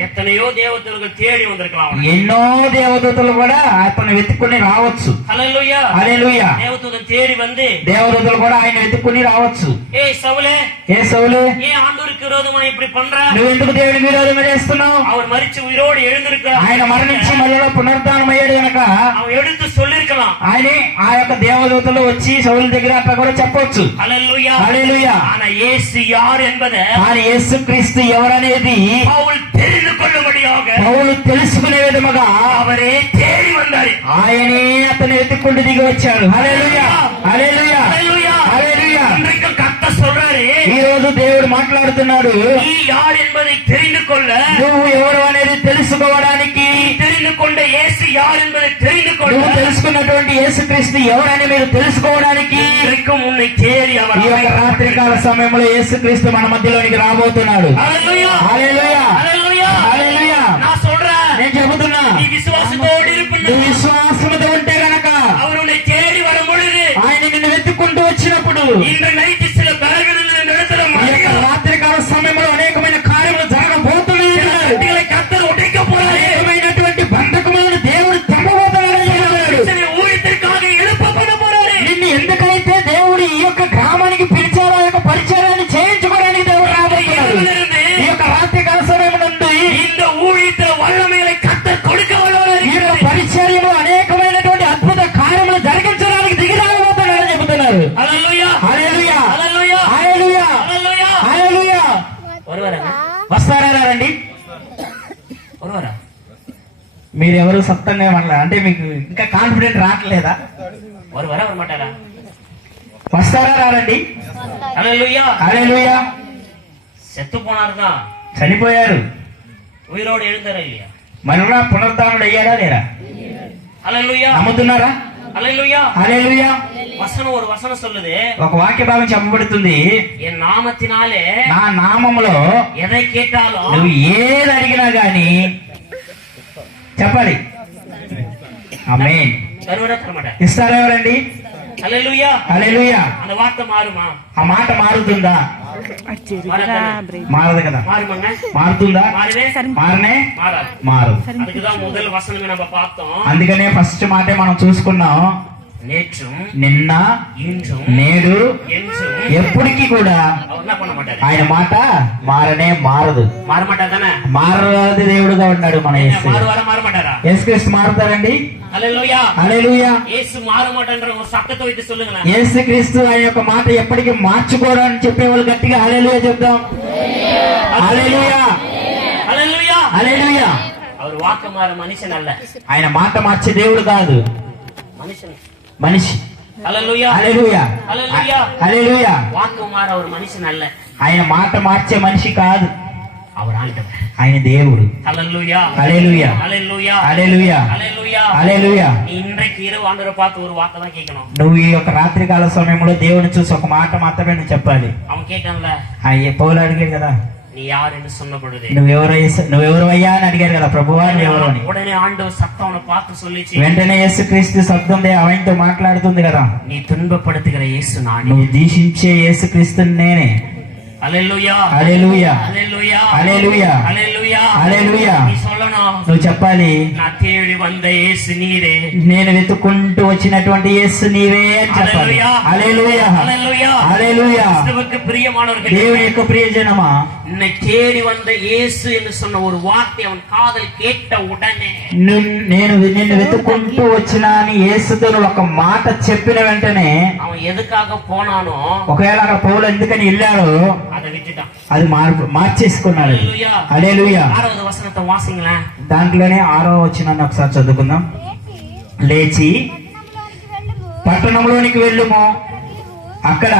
எத்தனையோ தேவதூதர்கள் தேடி வந்திருக்கலாம். ఎన్నో దేవదూతలు కూడా అతను వెతుక్కుని రావచ్చు. హల్లెలూయా హల్లెలూయా. தேவதூதன் தேடி வந்து దేవదూతలు కూడా ఆయన వెతుక్కుని రావచ్చు. ஏய் சவுலே, ఏ సౌలు, ஏன் ஆண்டவருக்கு விரோதமா இப்படி பண்ற? నువ్వు ఎందుకు దేవుని విరోధంగా చేస్తున్నావు? அவர் மரிச்சு உயிரோடு எழுந்திருக்கிறார். ఆయన మరణించి మళ్ళీ పునరుద్ధానం అయ్యాడు గనక அவன் எடுத்து சொல்லிருக்கலாம். ఆయనే ఆ యొక్క దేవదూతలు వచ్చి సౌలు దగ్గర అట్లా కూడా చెప్పొచ్చు. హల్లెలూయా హల్లెలూయా. ஆனா இயேசு யார் என்பதை ఆయన యేసుక్రీస్తు ఎవరనేది பவுல் தெரிந்து கொள்ளும்படியாக పౌలు తెలుసుకునే విధముగా அவரே தேடி வந்தார். ఆయనే అతను వెతుక్కుంటూ దిగి వచ్చాడు. హల్లెలూయా హల్లెలూయా హల్లెలూయా. హల్లెలూయా. இன்றைக்கு கர்த்தர் சொல்றாரு, ఈ రోజు దేవుడు మాట్లాడుతున్నాడు. நீ யார் என்பதை தெரிந்து கொள்ள, నువ్వు ఎవరు అనేది తెలుసుకోవడానికి, தெரிந்து கொண்ட இயேசு யார் என்பதை தெரிந்து கொள்ள, నువ్వు తెలుసుకున్నటువంటి యేసుక్రీస్తు ఎవరని మీరు తెలుసుకోవడానికి இன்றைக்கும் உன்னை தேடி அவர் ఈ యొక్క రాత్రికాల సమయంలో యేసుక్రీస్తు మన మధ్యలోనికి రాబోతున్నాడు. హల్లెలూయా హల్లెలూయా హల్లెలూయా. హల్లెలూయా. நான் சொல்றேன், నేను చెబుతున్నా, நீ విశ్వాసத்தోடு నువ్వు இருப்பிన విశ్వాసముతో ఉంటే గనక அவர் உன்னை தேடி வரும் பொழுது ఆయన నిన్ను వెతుక్కుంటూ వచ్చినప్పుడు இன்று நைட்டு சில பலகளில் நடத்துற ఈ యొక్క రాత్రికాల సమయంలో అనేకమైన కార్యములు జరగబోతున్నాయి. மனிதர்களை கர்த்தர் உடைக்க போறாரு. అనేకమైనటువంటి బంధకములను దేవుడు తెంపబోతున్నాడని చెప్తున్నాడు. மனுஷனை ஊழியத்திற்காக எழுப்பப்பட போறாரு. నిన్ను ఎందుకైతే దేవుడు ఈ యొక్క గ్రామానికి పిలిచారో ఆ యొక్క పరిచయాన్ని చేయించుకోవడానికి దేవుడు రాబోతున్నాడు. ఈ యొక్క రాత్రికాల సమయం నుండి இந்த ஊழியத்தில் வல்லமைகளை கர்த்தர் கொடுக்க ఈ యొక్క வல்லவராக పరిచర్యలో అనేకమైనటువంటి అద్భుత కార్యములు జరిగించడానికి దిగి రాబోతున్నాడని చెబుతున్నారు. హల్లెలూయా హల్లెలూయా హల్లెలూయా హల్లెలూయా హల్లెలూయా. హల్లెలూయా. ஒருவரா వస్తారా రండి? ஒருவரா మీరెవరు సత్తంగా మనలా అంటే మీకు ఇంకా కాన్ఫిడెంట్ రావట్లేదా? ஒருவரா வர மாட்டாரா? వస్తారా రండి? హల్లెలూయా. హల్లెలూయా. செத்து போனாருதான், చనిపోయారు, உயிரோடு எழுந்தாரா இல்லையா? మరలా పునరుద్ధానుడు అయ్యారా లేరా? హల్లెలూయా నమ్ముతున్నారా? హల్లెలూయా. హల్లెలూయా. వసనం ஒரு వసనం சொல்லுது, ఒక వాక్య భాగం చెప్పబడుతుంది, என் நாமத்தினாலே నా నామములో எதை கேட்டாலும் నువ్వు ఏది అడిగినా గాని చెప్పాలి. ఆమేన్. வருவரா தர மாட்டார். ఇస్తారా ఎవరండి? హల్లెలూయా. హల్లెలూయా. அந்த వార్త మారుమా? ఆ మాట మారుతుందా? మారదు మారదు కదా. మారుమங்க. మారుతుందా? మారவே మారనే మారాது. మారు. அதுக்குதான் முதல் வசனமே நம்ம பார்த்தோம். అందుకనే ఫస్ట్ మాటే మనం చూసుకున్నాం. நேற்றும் నిన్న இன்றும் నేడు என்றும் ఎప్పటికీ కూడా அவர் என்ன பண்ண மாட்டாரு? ఆయన మాట మారనే మారదు. மாற மாட்டார் தானே? మారది దేవుడుగా ఉన్నాడు మన యేసు. மாறுவாரா மாற மாட்டாரா? యేసుక్రీస్తు మారుతారండి? హల్లెలూయా. హల్లెలూయా. இயேசு மாற மாட்டான்ற ஒரு சத்தத்தை வைத்து சொல்லுங்க. యేసుక్రీస్తు ఆయన యొక్క మాట ఎప్పటికీ మార్చుకోరు అని చెప్పేవాళ్ళు గట్టిగా హల్లెలూయా చెప్దాం. హల్లెలూయా హల్లెలూయా. హల్లెలూయా. அவர் வாக்கு மாற மனுஷன் அல்ல, ఆయన మాట మార్చే దేవుడు కాదు, மனுஷன். మనిషి. హల్లెలూయా హల్లెలూయా హల్లెలూయా. హల్లెలూయా. వాక్కు మార ஒரு మనిషిని அல்ல, ఆయన మాట మార్చే మనిషి కాదు, அவர் ஆண்டவர். ఆయన దేవుడు. హల్లెలూయా హల్లెలూయా హల్లెలూయా హల్లెలూయా హల్లెలూయా. హల్లెలూయా. நீ இன்றைக்கு இரவு ஆண்டவரை பார்த்து ஒரு வார்த்தை தான் கேட்கணும். నువ్వు ఈ యొక్క రాత్రికాల సమయంలో దేవుని చూసి ఒక మాట మాత్రమే నువ్వు చెప్పాలి. அவன் கேட்டான்ல, పౌలు అడిగాడు కదా, நீ யார் என்று சொன்ன பொழுது నువ్వెవరు అయ్యా అని అడిగారు కదా, ప్రభువా నువ్వెవరు అని. உடனே ஆண்டவர் சத்தம் அவனை பார்த்து சொல்லிச்சு, వెంటనే యేసుక్రీస్తు శబ్దం ఆయనతో మాట్లాడుతుంది కదా, நீ துன்பப்படுத்துகிற இயேசு நானே. నువ్వు దీక్షించే యేసుక్రీస్తు నేనే. హల్లెలూయా హల్లెలూయా హల్లెలూయా హల్లెలూయా హల్లెలూయా హల్లెలూయా. நீ சொல்லணும், నువ్వు చెప్పాలి, నా తేడి వంద యేసు నీరే. నేను వెతుక్కుంటూ వచ్చినటువంటి యేసు నీవే అని చెప్పాలి. హల్లెలూయా హల్లెలూయా. హల్లెలూయా. கிறிஸ்துவுக்கு பிரியமானவர்களே, దేవుని యొక్క ప్రియజనమా, உன்னை தேடி வந்த இயேசு என்று சொன்ன ஒரு வார்த்தை அவன் காதல் கேட்ட உடனே నేను నిన్ను వెతుక్కుంటూ వచ్చినా అని యేసుతో ఒక మాట చెప్పిన వెంటనే அவன் ఎదుకాக పోనానో ఒకవేళ అక్కడ పౌలు ఎందుకని వెళ్ళాడో அதை விட்டுட்டான். అది మార్చేసుకున్నాడు. హల్లెలూయా. 6வது వచనத்தை వాసింగలే. దాంట్లోనే 6వ వచనాన్ని ఒకసారి చదువుకుందాం. లేచి పట్టణంలోనికి వెళ్ళుము, అక్కడ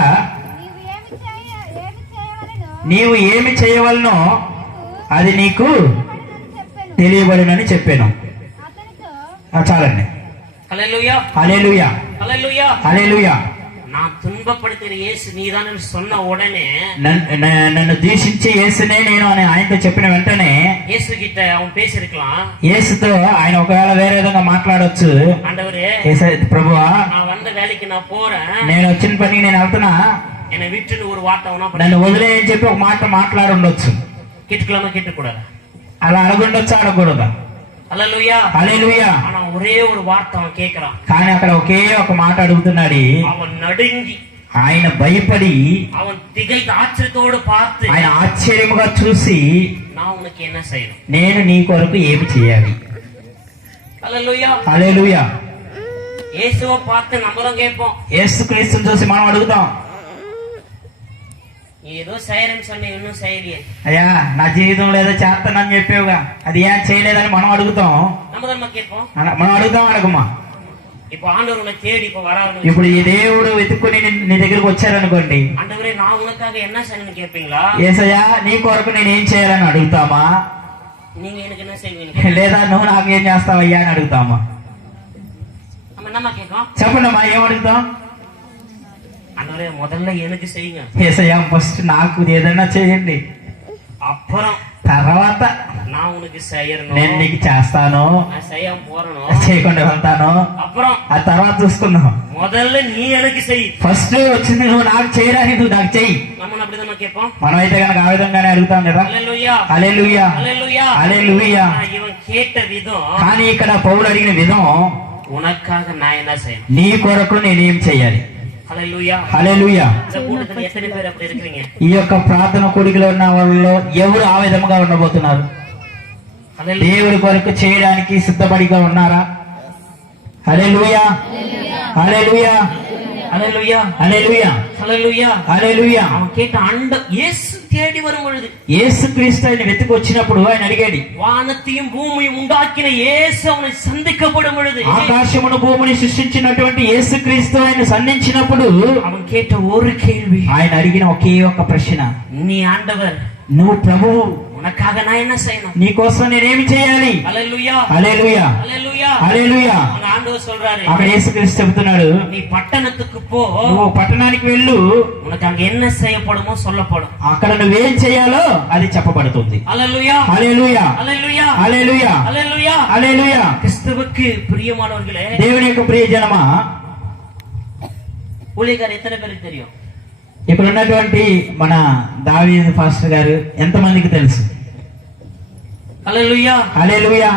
నీవు ఏమి చేయవలనో అది నీకు తెలియబడినని చెప్పాను. చాలండి. హల్లెలూయా హల్లెలూయా హల్లెలూయా హల్లెలూయా. நான் துன்பப்படுத்துகிற இயேசு நீதான் சொன்ன உடனே నన్ను దూషించే యేసునే నేను అని ఆయనతో చెప్పిన వెంటనే இயேசு கிட்ட அவன் பேசிருக்கலாம். యేసుతో ఆయన ఒకవేళ వేరే విధంగా మాట్లాడొచ్చు. ஆண்டவரே, ప్రభువా, நான் வந்த வேலைக்கு நான் போறேன், నేను వచ్చిన పని నేను వెళ్తున్నా, என்னை விட்டுன்னு ஒரு வார்த்தை నన్ను వదిలే అని చెప్పి ఒక మాట మాట్లాడుండొచ్చు. கேட்டுக்கலாமா கேட்டுக்கூடாது? అలా అడగొండొచ్చు, అడగకూడదా? హల్లెలూయా హల్లెలూయా. ஆனா ஒரே ஒரு வார்த்தை அவன் கேட்கிறான். కానీ అక్కడ ఒకే ఒక మాట అడుగుతున్నాడు. அவன் நடுங்கி, ఆయన భయపడి, அவன் திகைத்து ஆச்சரியத்தோடு பார்த்து, ఆయన ఆశ్చర్యముగా చూసి, நான் உனக்கு என்ன செய்யணும்? నేను నీ కొరకు ఏమి చేయాలి? హల్లెలూయా హల్లెలూయా. இயேசுவை பார்த்து நம்மளும் கேட்போம், యేసుక్రీస్తుని చూసి మనం అడుగుతాం, ఏదో చేయరని சொன்ன இன்னும் செய்யலையே, అయ్యా నా జీవితంలో ఏదో చేస్తానని చెప్పావుగా, అది ఏం చేయలేదని మనం అడుగుతాం. நம்ம கேட்போம். మనం అడుగుతాం, అడగమ్మా. இப்ப ஆண்டவர் உன்னை தேடி இப்ப வராரு. ఇప్పుడు ఈ దేవుడు వెతుక్కుని నీ దగ్గరకు వచ్చారనుకోండి, ஆண்டவரே நான் உனக்காக என்ன செய்யணும்னு கேட்பீங்களா? యేసయ్యా నీ కొరకు నేను ఏం చేయాలని అడుగుతామా? நீங்க எனக்கு என்ன செய்வீங்க? లేదా నువ్వు నాకేం చేస్తావయ్యా అని అడుగుతామా? நம்ம என்னமா கேட்கும்? చెప్పండమ్మా, ఏం అడుగుతాం? ஆண்டவரே முதல்ல எனக்கு செய்யுங்க, యేసయ్యా ఫస్ట్ నాకు ఏదైనా చేయండి, அப்புறம் తర్వాత நான் உனக்கு செய்யணும், నేను నీకు చేస్తాను, நான் செய்யாம போறணும், చేయకుండా వెళ్తాను, அப்புறம் ఆ తర్వాత చూసుకుందాం. முதல்ல நீ எனக்கு செய். ఫస్ట్ వచ్చింది నువ్వు నాకు చేయరాని, నువ్వు నాకు చెయ్యి. நம்ம அப்படிதான் கேட்போம். మనమైతే కనుక ఆ విధంగానే అడుగుతాం కదా. హల్లెలూయా హల్లెలూయా హల్లెలూయా హల్లెలూయా. இவன் கேட்ட விதம், కానీ ఇక్కడ పౌలు అడిగిన విధం, உனக்காக நான் என்ன செய்யணும்? నీ కొరకు నేనేం చెయ్యాలి? హల్లెలూయా. హల్లెలూయా. இந்த கூட்டத்துல எத்தனை பேர் அப்படி இருக்கிறீங்க? ఈ యొక్క ప్రార్థన కూడికలో ఉన్న వాళ్ళలో ఎవరు ఆ విధముగా ఉండబోతున్నారు? హల్లెలూయా. దేవుడి కొరకు చేయడానికి సిద్ధపడిగా ఉన్నారా? హల్లెలూయా హల్లెలూయా హల్లెలూయా హల్లెలూయా హల్లెలూయా. హల్లెలూయా. அவன் கேட்ட இயேசு தேடி வரும் பொழுது, యేసుక్రీస్తు ఆయన వెతుకు వచ్చినప్పుడు ఆయన అడిగాడు, வானத்தையும் பூமியும் உண்டாக்கின இயேசு அவனை சந்திக்கப்படும் பொழுது, ఆకాశమును భూమిని సృష్టించినటువంటి యేసుక్రీస్తు ఆయన సంధించినప్పుడు அவன் கேட்ட ஒரு கேள்வி, ఆయన అడిగిన ఒకే ఒక ప్రశ్న, நீ ఆండவர், నువ్వు ప్రభువు, உனக்காக நான் என்ன செய்யணும்? నీ కోసం నేనేమి చేయాలి? హల్లెలూయా హల్లెలూయా హల్లెలూయా హల్లెలూయా. அந்த ஆண்டவர் சொல்றாரு, అక్కడ యేసుక్రీస్తు చెబుతున్నాడు, நீ పట్టణத்துக்கு పో, నువ్వు పట్టణానికి వెళ్ళు, உனக்கு அங்க என்ன செய்யப்படுமோ சொல்லப்படும். అక్కడ నువ్వేం చేయాలో అది చెప్పబడుతుంది. హల్లెలూయా హల్లెలూయా హల్లెలూయా హల్లెలూయా హల్లెలూయా. హల్లెలూయా. கிறிஸ்துவுக்கு பிரியமானவர்களே, దేవుని యొక్క ప్రియజనమా, ஊழியக்காரர் எத்தனை பேருக்கு தெரியும்? ఇక్కడ ఉన్నటువంటి మన దావీదు పాస్టర్ గారు ఎంతమందికి తెలుసు? హల్లెలూయా హల్లెలూయా.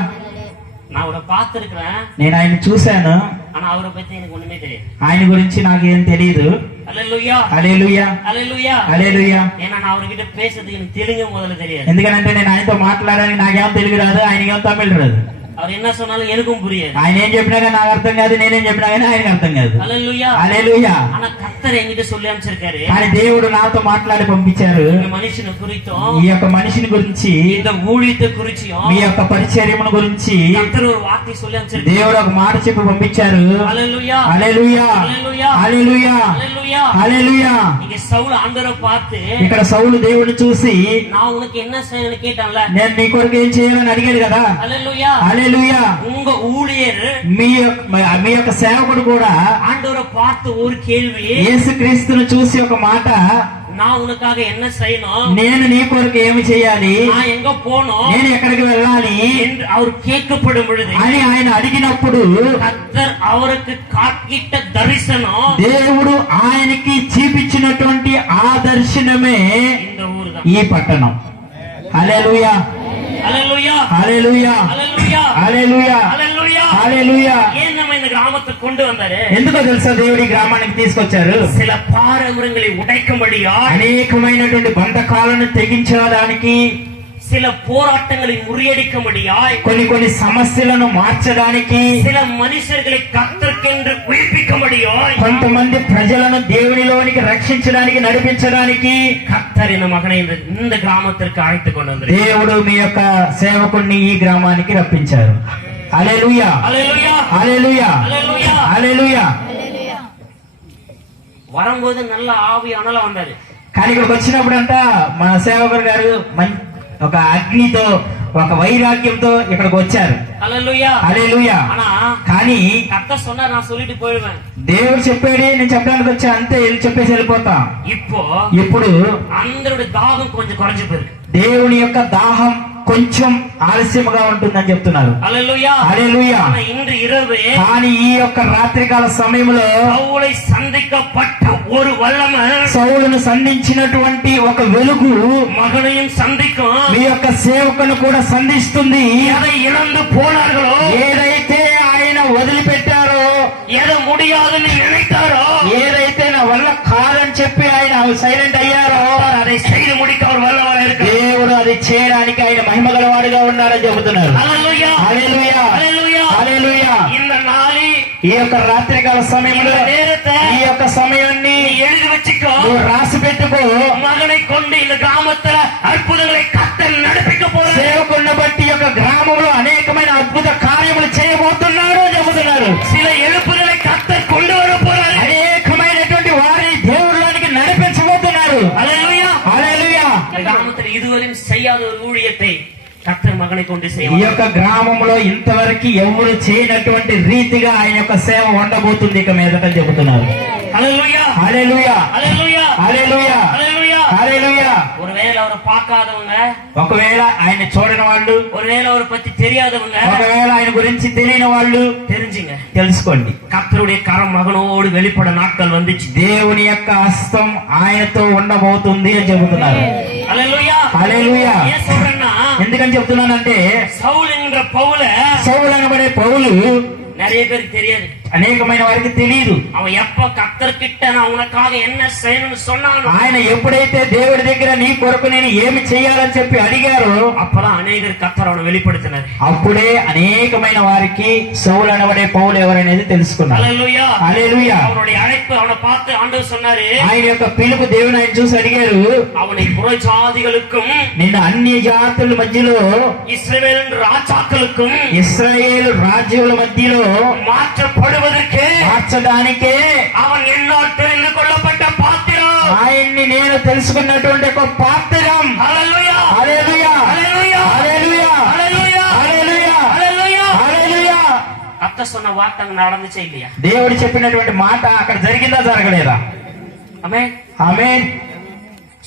நான் அவரை பார்த்திருக்கிறேன், నేను ఆయన చూశాను, ஆனா அவரை பத்தி எனக்கு ஒண்ணுமே தெரியாது. ఆయన గురించి నాకేం తెలియదు. హల్లెలూయా హల్లెలూయా హల్లెలూయా. హల్లెలూయా. ஏன்னா நான் அவர்கிட்ட பேசுறதுக்கு எனக்கு தெலுங்கு முதல்ல தெரியாது. ఎందుకంటే నేను ఆయనతో మాట్లాడడానికి నాకేం తెలుగు రాదు, ఆయనకేం తమిళ రాదు. அவர் என்ன சொன்னாலும் எனக்கும் புரியாது. ఆయన ఏం చెప్పినా కానీ నాకు అర్థం కాదు, నేనేం చెప్పినా కానీ ఆయనకు అర్థం కాదు. హల్లెలూయా హల్లెలూయా. ஆனா கர்த்தர் என்கிட்ட சொல்லி அனுப்பிச்சிருக்காரு, కానీ దేవుడు నాతో మాట్లాడి పంపించారు. இந்த மனுஷனை குறித்தும், ఈ యొక్క మనిషిని గురించి, இந்த ஊழியத்தை குறிச்சியும் మీ యొక్క పరిచర్యమును గురించి கர்த்தர் ஒரு வார்த்தை சொல்லி அனுப்பிச்சிருக்காரு. దేవుడు ఒక మాట చెప్పి పంపించారు. హల్లెలూయా హల్లెలూయా హల్లెలూయా హల్లెలూయా హల్లెలూయా. హల్లెలూయా. இங்க சவுல் ஆண்டவரை பார்த்து, ఇక్కడ సౌలు దేవుడిని చూసి, நான் உனக்கு என்ன செய்யணும்னு கேட்டான்ல. నేను నీ కొరకు ఏం చేయాలని అడిగాడు కదా. హల్లెలూయా. హల్లెలూయా. உங்க ஊழியர் మీ యొక్క సేవకుడు కూడా ஆண்டவரை பார்த்து ஒரு கேள்வி, యేసుక్రీస్తును చూసి ఒక మాట, நான் உனக்காக என்ன செய்யணும், నేను నీ కొరకు ఏమి చేయాలి, நான் எங்க போனோம் నేను ఎక్కడికి వెళ్ళాలి என்று அவர் கேட்கப்படும் பொழுது, అని ఆయన అడిగినప్పుడు கர்த்தர் அவருக்கு காட்டிட்ட தரிசனம் దేవుడు ఆయనకి చూపించినటువంటి ఆ దర్శనమే இந்த ஊர் தான். ఈ పట్టణం. హల్లెలూయా ஹல்லேலூயா హల్లెలూయా ஹல்லேலూயா హల్లెలూయా ஹல்லேலూயா. హల్లెలూయా. ஏன் நம்ம இந்த கிராமத்துக்கு கொண்டு வந்தாரு? ఎందుకో తెలుసా దేవుడి గ్రామానికి తీసుకొచ్చారు? சில பாரம்பரியங்களை உடைக்கும்படியா, అనేకమైనటువంటి బంధకాలను తెగించడానికి, சில போராட்டங்களை முறியடிக்கும்படியாய், కొన్ని సమస్యలను మార్చడానికి, சில மனுஷர்களை கர்த்தர்க்கென்று உயிர்ப்பிக்கும்படியாய், కొంతమంది ప్రజలను దేవునిలోనికి రక్షించడానికి, నడిపించడానికి கர்த்தர் இந்த மகனை இந்த கிராமத்திற்கு அழைத்து கொண்டு வந்தார். దేవుడు మీ యొక్క సేవకుడిని ఈ గ్రామానికి రప్పించారు. హల్లెలూయా ஹல்லேலூயா హల్లెలూయా ஹல்லேலூயா. హల్లెలూయా. வரும்போது நல்ல ஆவி அனல வந்தாரு. కానీ ఇక్కడికి వచ్చినప్పుడు అంట మన సేవకుడు గారు ఒక అగ్నితో ఒక వైరాగ్యంతో ఇక్కడికి వచ్చారు. హల్లెలూయా. హల్లెలూయా. ஆனா కానీ கர்த்தர் சொன்னார், நான் சொல்லிட்டு போயிடுவேன். దేవుడు చెప్పాడు, నేను చెప్పడానికి వచ్చా, అంతే చెప్పేసి వెళ్ళిపోతా. ఇప్పుడు అందరుடைய దాహం కొంచెం குறைஞ்சு போயிருக்கு. దేవుని యొక్క దాహం కొంచెం ఆలస్యముగా ఉంటుందని చెప్తున్నారు. హల్లెలూయా. హల్లెలూయా. இன்று இரவு కానీ ఈ యొక్క రాత్రికాల సమయంలో సౌలుని సంధించబట్ట ஒரு వల్లమన్, సౌలును సంధించినటువంటి ఒక వెలుగు మగనయం సంధిக்கும், మీ యొక్క సేవకును కూడా సంధిస్తుంది. எதை இழந்து போனார்களோ, ఏదైతే ఆయన వదిలిపెట్టారో, ఏదో முடியாதுன்னு நினைத்தாரோ, ఏదైతే నా వల్ల కాదని చెప్పి ఆయన సైలెంట్ అయ్యారో, அதை செய்து முடிக்க அவர் வல்லவராக இருக்கிறார். దేవుడు అది చేయడానికి ఆయన మహిమ గలవాడుగా ఉన్నారని చెబుతున్నారు. హల్లెలూయా. హల్లెలూయా. హల్లెలూయా. హల్లెలూయా. இந்த நாளில் ఈ యొక్క రాత్రికాల సమయంలో ఈ యొక్క సమయాన్ని எழுதி வச்சுக்கோ, నువ్వు రాసి పెట్టుకో. மகனை கொண்டு இந்த கிராமத்துல அற்புதங்களை கர்த்தர் நடப்பிக்க போறார். సేవకులను బట్టి ఈ యొక్క గ్రామంలో అనేకమైన అద్భుత కార్యములు చేయబోతున్నాడు అని చెబుతున్నారు. சில எழுப்புதலை கர்த்தர் கொண்டு வர போறார். అనేకమైనటువంటి వారిని దేవుడిలోనికి నడిపించబోతున్నారు. హల్లెలూయా. హల్లెలూయా. கிராமத்தில் இதுவரையும் செய்யாத ஒரு ஊழியத்தை கர்த்தர் மகனை கொண்டு ఈ செய்வார். యొక్క గ్రామంలో ఇంతవరకు ఎవరు చేయనటువంటి రీతిగా ఆయన యొక్క సేవ ఉండబోతుంది ఇక మీదట చెబుతున్నారు. హల్లెలూయా. హల్లెలూయా. హల్లెలూయా. హల్లెలూయా. హల్లెలూయా. హల్లెలూయా. ஒருவேளை அவரை பார்க்காதவங்க, ఒకవేళ ఆయన చూడని వాళ్ళు, ஒருவேளை அவரை பத்தி தெரியாதவங்க, ఒకవేళ ఆయన గురించి తెలియని వాళ్ళు தெரிஞ்சுங்க, తెలుసుకోండి. கர்த்தருடைய கரம் மகனோடு வெளிப்பட நாட்கள் வந்துச்சு. దేవుని యొక్క హస్తం ఆయనతో ఉండబోతుంది అని చెబుతున్నారు. హల్లెలూయా. హల్లెలూయా. ஏன் சொல்றேன்னா, ఎందుకని చెప్తున్నానంటే சவுல் என்கிற பவுல సౌలు అనబడే పౌలు நிறைய பேருக்கு தெரியாது. అనేకమైన వారికి తెలియదు. அவன் எப்ப கர்த்தர்கிட்ட நான் உனக்காக என்ன செய்யணும்னு சொன்னானோ, ఆయన ఎప్పుడైతే దేవుడి దగ్గర నీ కొరకు నేను ఏమి చేయాలని చెప్పి అడిగారో, அப்பதான் அநேகர் கர்த்தர் அவனை வெளிப்படுத்தினார். అప్పుడే అనేకమైన వారికి సౌలు అనబడే పౌలు ఎవరనేది తెలుసుకున్నారు. హల్లెలూయా. హల్లెలూయా. அவனுடைய அழைப்பு, அவனை பார்த்து ஆண்டவர் சொன்னாரு, ఆయన యొక్క పిలుపు దేవుని ఆయన చూసి అడిగారు, அவனை புறஜாதிகளுக்கும் నిన్న అన్ని జాతుల మధ్యలో, இஸ்ரவேலின் ராஜாக்களுக்கும் ఇశ్రాయేలు రాజ్యాల మధ్యలో மாற்றப்படுவதற்கு మార్చడానికే அவன் என்னோடு தெரிந்து கொள்ளப்பட்ட பாத்திரம். ఆయన్ని నేను తెలుసుకున్నటువంటి ఒక పాత్రం. హల్లెలూయా. హల్లెలూయా. హల్లెలూయా. హల్లెలూయా. హల్లెలూయా. హల్లెలూయా. హల్లెలూయా. హల్లెలూయా. கர்த்தர் சொன்ன வார்த்தை அங்க நடந்துச்சே இல்லையா? దేవుడు చెప్పినటువంటి మాట అక్కడ జరిగిందా జరగలేదా? ஆமென். ఆమేన్.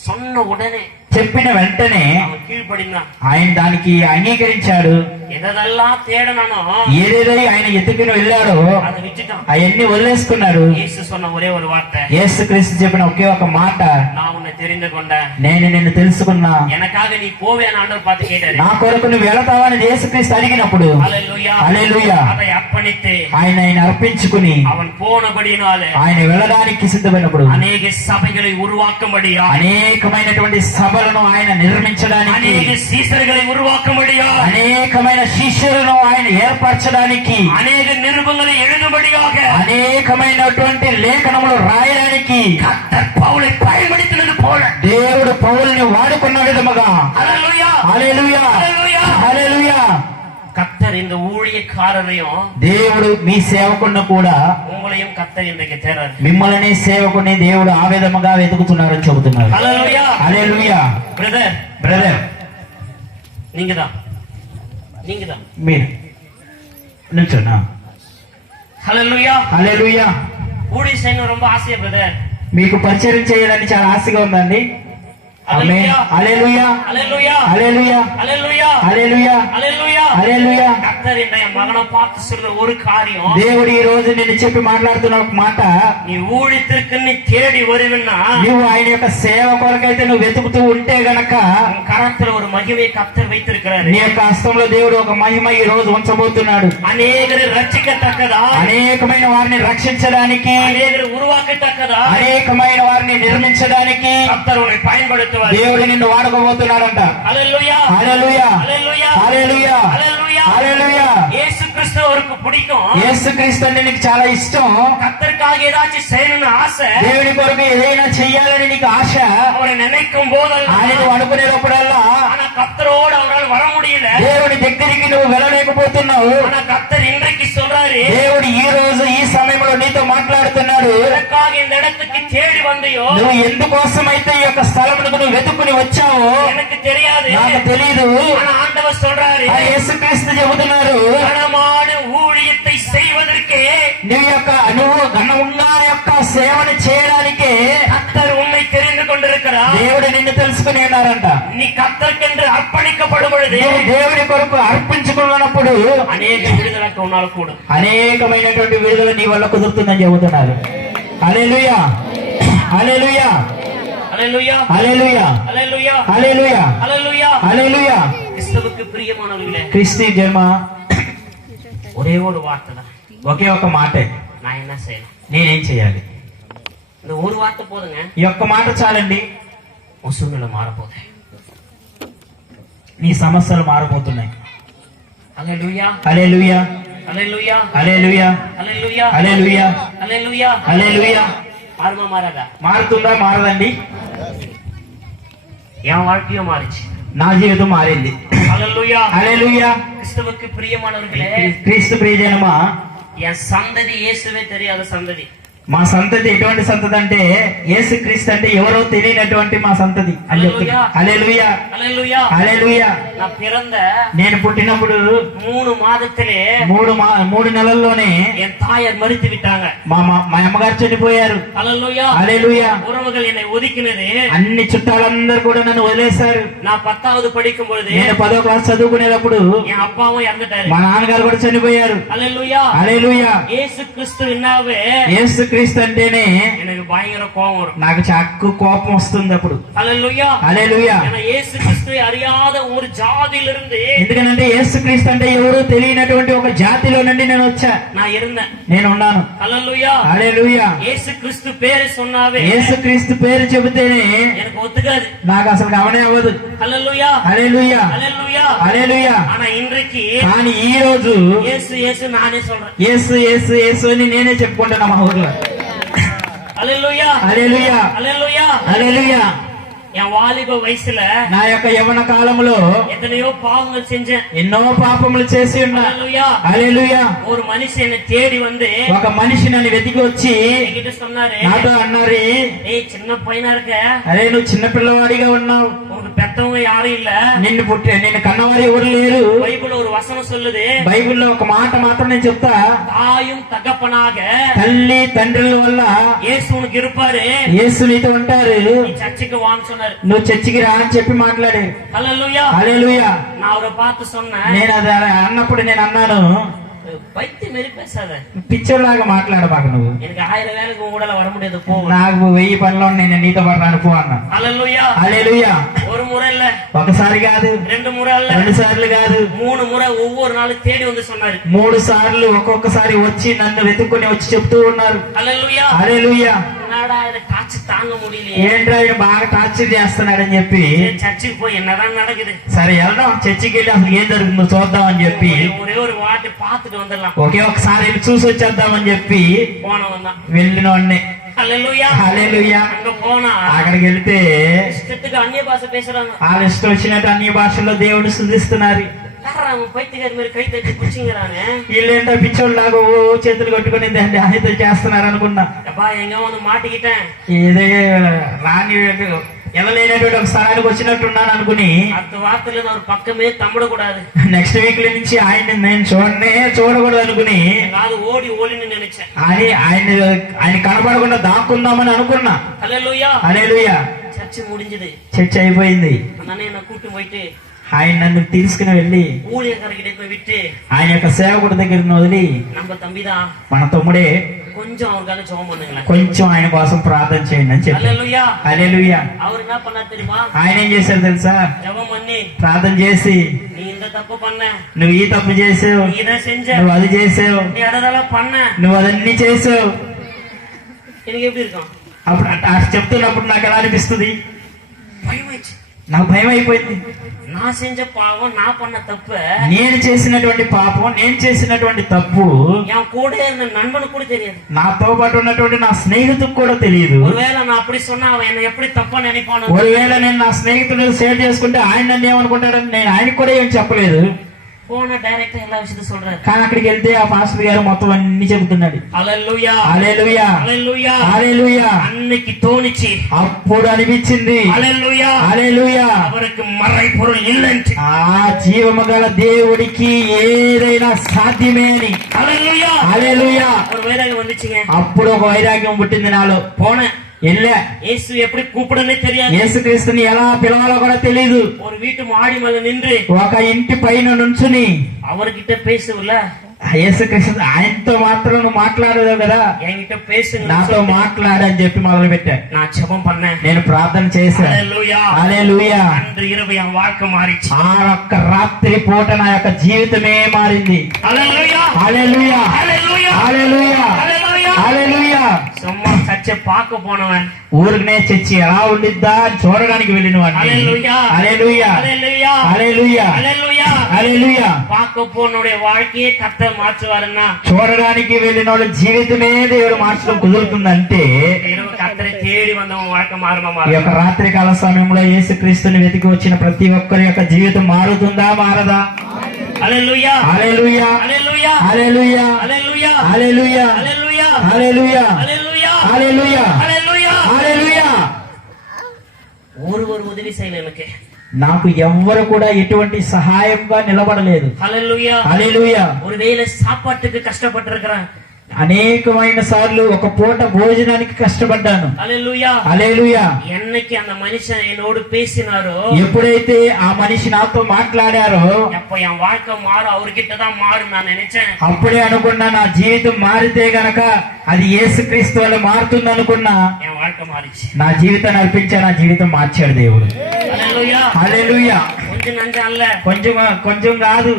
சொன்ன உடனே, చెప్పిన వెంటనే அவன் கீழ்ப்படிந்தான். ఆయన దానికి అంగీకరించాడు. எதெல்லாம் தேடனானோ ఏదేదో ఆయన ఎత్తుకుని వెళ్ళాడో அதை விட்டுட்டான். అవన్నీ వదిలేసుకున్నాడు. இயேசு சொன்ன ஒரே ஒரு வார்த்தை, యేసుక్రీస్తు చెప్పిన ఒకే ఒక మాట, நான் உன்னை தெரிந்து கொண்டேன், నేను నిన్ను తెలుసుకున్నా, எனக்காக நீ போவேன்னு ஆண்டவர் பார்த்து கேட்டாரு. నా కొరకు నువ్వు వెళతావని యేసుక్రీస్తు అడిగినప్పుడు ஹல்லேலூயா. హల్లెలూయా. அதை అర్పணித்து ఆయన అర్పించుకుని அவன் போனபடினாலே ఆయన వెళ్ళడానికి సిద్ధమైనప్పుడు அநேக சபைகளை உருவாக்கும்படியா, అనేకమైనటువంటి సభలను ఆయన నిర్మించడానికి, அநேக சீசர்களை உருவாக்கும்படியா, అనేకమైన శిష్యులను ఆయన ఏర్పరచడానికి, அநேக நிருபங்களை எழுதும்படியாக అనేకమైనటువంటి లేఖనములు రాయడానికి கர்த்தர் பவுலை பயன்படுத்தினது போல దేవుడు పౌలుని వాడుకున్న విధముగా, ஹல்லேலூயா. హల్లెలూయా. ஹல்லேலூயா. హల్లెలూయా. கர்த்தர் இந்த ஊழியக்காரரையும் దేవుడు మీ సేవకుడిని కూడా, உங்களையும் கர்த்தர் இன்றைக்கு தேர்றாரு. మిమ్మల్ని సేవకుని దేవుడు ఆ విధముగా వెతుకుతున్నారని చెబుతున్నారు. ஹல்லேலூயா. హల్లెలూయా. பிரதர், బ్రదర్, நீங்கதான் మీరు నుంచోనా? ஹல்லேலூயா. హల్లెలూయా. ஊழிய செய்யணும் ரொம்ப ஆசையா பிரதர். మీకు పరిచయం చేయాలని చాలా ఆశగా ఉందండి. ఆమేన్. హల్లెలూయా. ஹல்லேலூயா. హల్లెలూయా. ஹல்லேலூயா. హల్లెలూయా. ஹல்லேலூயா. హల్లెలూయా. கர்த்தர் என்னை மகனை பார்த்து சொல்ற ஒரு காரியம், దేవుడు ఈ రోజు నిన్ను చెప్పి మాట్లాడుతున్న ఒక మాట, நீ ஊழியத்திற்கு நீ தேடி வருவன்னா నువ్వు ఆయన యొక్క సేవ కొరకైతే నువ్వు వెతుకుతూ ఉంటే గనక உன் கரத்துல ஒரு மகிமை கர்த்தர் வைத்திருக்கிறாரு. నీ యొక్క హస్తంలో దేవుడు ఒక మహిమ ఈ రోజు ఉంచబోతున్నాడు. அநேகரை ரட்சிக்கத்தக்கதா, అనేకమైన వారిని రక్షించడానికి, அநேகரை உருவாக்கத்தக்கதா అనేకమైన వారిని నిర్మించడానికి கர்த்தர் உன்னை பயன்படுத்துவார். దేవుడు నిన్ను వాడుకోబోతున్నాడంట. ஹல்லேலூயா. హల్లెలూయా. ஹல்லேலூயா. హల్లెలూయా. ஹல்லேலூயா. హల్లెలూయా. இயேசு கிறிஸ்து அவருக்கு பிடிக்கும். యేసుక్రీస్తు అంటే నీకు చాలా ఇష్టం. கர்த்தருக்காக ஏதாச்சும் செய்யணும்னு ஆசை. దేవుని కొరకు ఏదైనా చెయ్యాలని నీకు ఆశ. அவரை நினைக்கும் போதெல்லாம், ఆయన అనుకునేటప్పుడల్లా ஆனா கர்த்தரோடு அவரால் வர முடியல. దేవుని దగ్గరికి నువ్వు వెళ్ళలేకపోతున్నావు. ஆனா கர்த்தர் இன்றைக்கு சொல்றாரு, దేవుడు ఈ రోజు ఈ సమయంలో నీతో మాట్లాడుతున్నాడు. எனக்காக இந்த இடத்துக்கு தேடி வந்தையோ, నువ్వు ఎందుకోసమైతే ఈ యొక్క స్థలమునకు నువ్వు వెతుక్కుని తీసుకుని వచ్చావో எனக்கு தெரியாது. నాకు తెలియదు. ஆனா ஆண்டவர் சொல்றாரு, యేసుక్రీస్తు చెబుతున్నారు, கனமான ஊழியத்தை செய்வதற்கே నువ్వు ఘనంగా యొక్క సేవను చేయడానికి கர்த்தர் உன்னை தெரிந்து கொண்டிருக்கிறார். దేవుడు నిన్ను తెలుసుకుని ఉన్నారంట. நீ கர்த்தருக்கென்று அர்ப்பணிக்கப்படும் பொழுது నువ్వు దేవుడి కొరకు అర్పించుకున్నప్పుడు అనేక విడుదలకు ఉన్నాడు కూడా. అనేకమైనటువంటి విడుదల నీ వల్ల కుదురుతుందని చెబుతున్నారు. హల్లెలూయా, హల్లెలూయా, హల్లెలూయా, హల్లెలూయా, హల్లెలూయా, హల్లెలూయా, హల్లెలూయా. హల్లెలూయా. கிறிஸ்துவுக்கு பிரியமானவர்களே, క్రీస్తు జన్మ ஒரே ஒரு வார்த்தை தான். ఒకే ఒక మాటే. நான் என்ன செய்யணும்? నేనేం చేయాలి? இந்த ஒரு வார்த்தை போதுங்க, ఈ ఒక్క మాట చాలండి. உன் சூழ்நிலை மாறப்போகுது. నీ సమస్యలు మారిపోతున్నాయి. హల్లెలూయా, హల్లెలూయా, హల్లెలూయా, హల్లెలూయా, హల్లెలూయా, హల్లెలూయా, హల్లెలూయా. హల్లెలూయా. மாறுமா மாறாதா? మారుతుందా మారదండి? என் வாழ்க்கையும் மாறிச்சு. నా జీవితం మారింది. హల్లెలూయా, హల్లెలూయా. கிறிஸ்துவுக்கு பிரியமானவர்களே, క్రీస్తు ప్రియజనమా, என் சந்ததி இயேசுவே தெரியாத சந்ததி. మా సంతతి ఎటువంటి సంతతి అంటే యేసు క్రీస్తు అంటే ఎవరో తెలియనటువంటి మా సంతతి అని చెప్తున్నా. హల్లెలూయా, హల్లెలూయా. హల్లెలూయా. நான் பிறந்த నేను పుట్టినప్పుడు 3 மாதத்திலே 3 నెలల్లోనే என் தாயார் மரித்து விட்டாங்க. మా అమ్మగారు చనిపోయారు. హల్లెలూయా, హల్లెలూయా. உறவுகள் என்னை ஒதுக்கினது. అన్ని చుట్టాలందరూ కూడా నన్ను వదిలేశారు. நான் 10வது படிக்கும் பொழுது నేను 10వ క్లాస్ చదువుకునేటప్పుడు என் அப்பாவும் இறந்துட்டாரு. మా నాన్నగారు కూడా చనిపోయారు. హల్లెలూయా. హల్లెలూయా. இயேசு கிறிஸ்து என்னாவே యేసు క్రీస్తు అంటేనే எனக்கு பயங்கர கோபம் வரும். నాకు చాక్కు కోపం వస్తుంది అప్పుడు. హల్లెలూయా, హల్లెలూయా. ஏன்னா இயேசு கிறிஸ்துவை அறியாத ஒரு ஜாதியிலிருந்து ఎందుకంటే యేసు క్రీస్తు అంటే ఎవరు తెలియనటువంటి ఒక జాతిలో నుండి నేను వచ్చా, நான் இருந்தேன். నేను ఉన్నాను. హల్లెలూయా. హల్లెలూయా. இயேசு கிறிஸ்து பேரை சொன்னாவே యేసు క్రీస్తు పేరు చెబితేనే எனக்கு ஒத்துக்காது. నాకు అసలు గమనే అవ్వదు. హల్లెలూయా, హల్లెలూయా, హల్లెలూయా. హల్లెలూయా. ஆனா இன்றைக்கு కానీ ఈ రోజు இயேசு இயேசு நானே சொல்றேன். యేసు యేసు యేసు అని నేనే చెప్పుకుంటున్నా మా ఊర్లో. హల్లెలూయా, హల్లెలూయా, హల్లెలూయా. హల్లెలూయా. என் வாலிப వయసుல నా యొక్క యవ్వన కాలంలో எத்தனையோ பாவங்கள் செஞ்சேன். ఎన్నో పాపములు చేసి ఉన్నా. హల్లెలూయా. హల్లెలూయా. ஒரு మనిషి என்னை தேடி வந்து ఒక మనిషి నన్ను వెతికి వచ్చి என்கிட்ட சொன்னாரு, నాతో అన్నారు, ஏய் சின்ன பையனா இருக்க, అరే నువ్వు చిన్న పిల్లవాడిగా ఉన్నావు, உனக்கு பெத்தவங்க யாரும் இல்ல, నిన్ను కన్నవారు ఎవరు లేరు. బైబిల్ ஒரு వசனம் சொல்லுது, బైబిల్లో ఒక మాట మాత్రం నేను చెప్తా, தாயும் தகப்பனாக తల్లి తండ్రుల వల్ల இயேசு உனக்கு இருப்பாரு, యేసు నీతో ఉంటారు, நீ சர்ச்சுக்கு வான்னு சொன்னாரு. నువ్వు చర్చికి రా అని చెప్పి మాట్లాడారు. హల్లెలూయా. హల్లెలూయా. நான் அவரை பார்த்து சொன்னேன், నేను అది అన్నప్పుడు నేను అన్నాను, பைத்தியம் மாரி பேசாத, పిచ్చోలాగా మాట్లాడబాక, నువ్వు எனக்கு 1000 வேலைக்கு உன் கூடல வர முடியாது, போ. నాకు 1000 పనులు నేను నీతో పడరాను పో అన్నా. హల్లెలూయా. హల్లెలూయా. ஒரு முறை இல்ல, ఒకసారి కాదు, 2 முறை இல்ல, 2 సార్లు కాదు, 3 முறை ஒவ்வொரு நாளும் தேடி வந்து சொன்னாரு. 3 సార్లు ఒక్కొక్కసారి వచ్చి నన్ను వెతుక్కొని వచ్చి చెప్తూ ఉన్నారు. హల్లెలూయా. హల్లెలూయా. என்னடா இத டார்ச் தாங்க முடியலையே, ఏంట్రా ఆయన బాగా టార్చర్ చేస్తున్నాడని చెప్పి சரி, சர்ச்சுக்கு போய் என்னதான் நடக்குது, సరే వెళ్దాం చర్చికి వెళ్ళి అసలు ఏం జరుగుతుందో చూద్దాం అని చెప్పి ஒரே ஒரு வாட்டி பார்த்துட்டு வந்துடலாம் ఒకే ఒకసారి వెళ్ళి చూసి వచ్చేద్దామని చెప్పి போனவன் தான். వెళ్ళిన వాడిని. హల్లెలూయా. హల్లెలూయా. அங்க போனா అక్కడికి వెళ్తే இஷ்டத்துக்கு అన్య భాష పేசுறாங்க. వాళ్ళ ఇష్టం వచ్చినట్టు అన్ని భాషల్లో దేవుడు స్తుతిస్తున్నారు. யாரா பைத்தியக்காரி மாதிரி கை தட்டி குச்சிங்கிறானே, వీళ్ళేంటో పిచ్చోళ్ళలాగా ఓ చేతులు కొట్టుకుని ఆయన చేస్తున్నారు అనుకున్నా. அப்பா எங்க வந்து மாட்டிக்கிட்டேன், ఏదే రాని వెళ్ళలేనటువంటి ఒక స్థానానికి వచ్చినట్టున్నాను అనుకుని அடுத்த வாரத்துல நான் ஒரு பக்கமே தம்பிடக்கூடாது, నెక్స్ట్ వీక్ నుంచి ఆయన నేను చూడకూడదు అనుకుని ஏதாவது ஓடி ஓடின்னு நினைச்சேன். ఆయన కనపడకుండా దాక్కుందామని అనుకున్నా. హల్లెలూయా. హల్లెలూయా. சர்ச்சு முடிஞ்சது, చర్చ అయిపోయింది. அண்ணனே என்ன கூட்டு போயிட்டு ఆయన నన్ను తీసుకుని వెళ్ళి ஊழியக்காரர்கிட்ட போய் விட்டு ఆయన యొక్క సేవకుడి దగ్గర వదిలి, நம்ம தம்பிதான், మన తమ్ముడే, கொஞ்சம் அவருக்காக ஜெபம் பண்ணுங்களேன், కొంచెం ఆయన కోసం ప్రార్థన చేయండి అని చెప్పి. హల్లెలూయా. హల్లెలూయా. அவர் என்ன பண்ணார் தெரியுமா, ఆయన ఏం చేశారు తెలుసా? ஜெபம் பண்ணி, ప్రార్థన చేసి, நீ இந்த தப்பு பண்ண, నువ్వు ఈ తప్పు చేసావు, நீ இதை செஞ்ச, నువ్వు అది చేసావు, நீ அதெல்லாம் பண்ண, నువ్వు అదన్నీ చేసావు. எனக்கு எப்படி இருக்கும், అప్పుడు చెప్తున్నప్పుడు నాకు ఎలా అనిపిస్తుంది? பயமாயிடுச்சு. నాకు భయం అయిపోయింది. நான் செஞ்ச பாவம், நான் பண்ண தப்பு నేను చేసినటువంటి పాపం, నేను చేసినటువంటి తప్పు என் கூட இருந்த நண்பனுக்கு கூட தெரியாது, నాతో పాటు ఉన్నటువంటి నా స్నేహితుడికి కూడా తెలియదు. ஒருவேளை நான் அப்படி சொன்னா அவன் என்ன எப்படி தப்பா நினைப்பானோ, ఒకవేళ నేను నా స్నేహితుడు షేర్ చేసుకుంటే ఆయన నన్ను ఏమనుకుంటాడని నేను ఆయనకు కూడా ఏం చెప్పలేదు. போன டைரக்டா எல்லா விஷயத்தையும் சொல்றாரு. కానీ అక్కడికి వెళ్తే ఆ పాస్టర్ గారు మొత్తం అన్ని చెబుతున్నాడు. హల్లెలూయా హల్లెలూయా హల్లెలూయా హల్లెలూయా. అన్నికి తోనిచి అప్పుడు అనిపించింది హల్లెలూయా హల్లెలూయా அவருக்கு மறைபொருள் இல்லைன்னு. ఆ జీవము గల దేవుడికి ఏదైనా సాధ్యమే అని. హల్లెలూయా హల్లెలూయా. ஒரு వైరాగ్యం வந்துச்சுங்க. అప్పుడు ఒక వైరాగ్యం పుట్టింది నాలో. போனேன். వెళ్ళా. இயேசு எப்படி கூப்பிடனே தெரியாது. యేసుక్రీస్తుని ఎలా పిలవాలో కూడా తెలియదు. ஒரு வீட்டு மாடி மேல நின்று ఒక ఇంటి పైన నుంచుని அவர்கிட்ட பேசுவல, యేసుక్రీస్తు ఆయనతో మాత్రం నువ్వు మాట్లాడదు కదా, என்கிட்ட பேசுங்க, నాతో మాట్లాడని చెప్పి మొదలు పెట్టా. நான் ஜெபம் பண்ணேன். నేను ప్రార్థన చేశాను. హల్లెలూయా హల్లెలూయా. அன்று இரவு என் வாழ்க்கை மாறிச்சு. ఆ యొక్క రాత్రి పూట నా యొక్క జీవితమే మారింది. హల్లెలూయా హల్లెలూయా హల్లెలూయా హల్లెలూయా హల్లెలూయా హల్లెలూయా. சும்மா சர்ச்சை பார்க்க போனவன் ఊరికనే చర్చి ఎలా ఉండిద్దా అని చూడడానికి వెళ్ళిన వాడిని. హల్లెలూయా హల్లెలూయా హల్లెలూయా హల్లెలూయా హల్లెలూయా హల్లెలూయా. பார்க்க போனோடைய வாழ்க்கையே கர்த்தர் மாற்றுவாருன்னா చూడడానికి వెళ్ళిన వాళ్ళ జీవితమే దేవుడు మార్చడం కుదురుతుందంటే இரவு கர்த்தரை தேடி வந்தவன் வாழ்க்கை மாறுமா? ఈ యొక్క రాత్రి కాల సమయంలో యేసుక్రీస్తుని వెతికి వచ్చిన ప్రతి ఒక్కరి యొక్క జీవితం మారుతుందా మారదా? హల్లెలూయా హల్లెలూయా హల్లెలూయా హల్లెలూయా హల్లెలూయా హల్లెలూయా హల్లెలూయా హల్లెలూయా హల్లెలూయా హల్లెలూయా హల్లెలూయా హల్లెలూయా. ஒரு உதவி செய்யல எனக்கு. నాకు ఎవ్వరు కూడా ఎటువంటి సహాయంగా నిలబడలేదు. హల్లెలూయా హల్లెలూయా. ஒருவேளை சாப்பாட்டுக்கு கஷ்டப்பட்டு இருக்கிறேன். అనేకమైన సార్లు ఒక పూట భోజనానికి కష్టపడ్డాను. హల్లెలూయా హల్లెలూయా. என்னைக்கு அந்த மனுஷன் என்னோடு பேசினாரோ, ఎప్పుడైతే ఆ మనిషి నాతో మాట్లాడారో அப்ப என் வாழ்க்கை மாறும், அவர்கிட்ட தான் மாறும் நான் நினைச்சேன். అప్పుడే అనుకున్నా నా జీవితం మారితే గనక అది యేసుక్రీస్తు వల్ల మారుతుంది అనుకున్నా. என் வாழ்க்கை மாறிச்சு. నా జీవితాన్ని అర్పించా, నా జీవితం మార్చాడు దేవుడు. హల్లెలూయా హల్లెలూయా. கொஞ்சம் நஞ்சம் அல்ல, కొంచెం కాదు,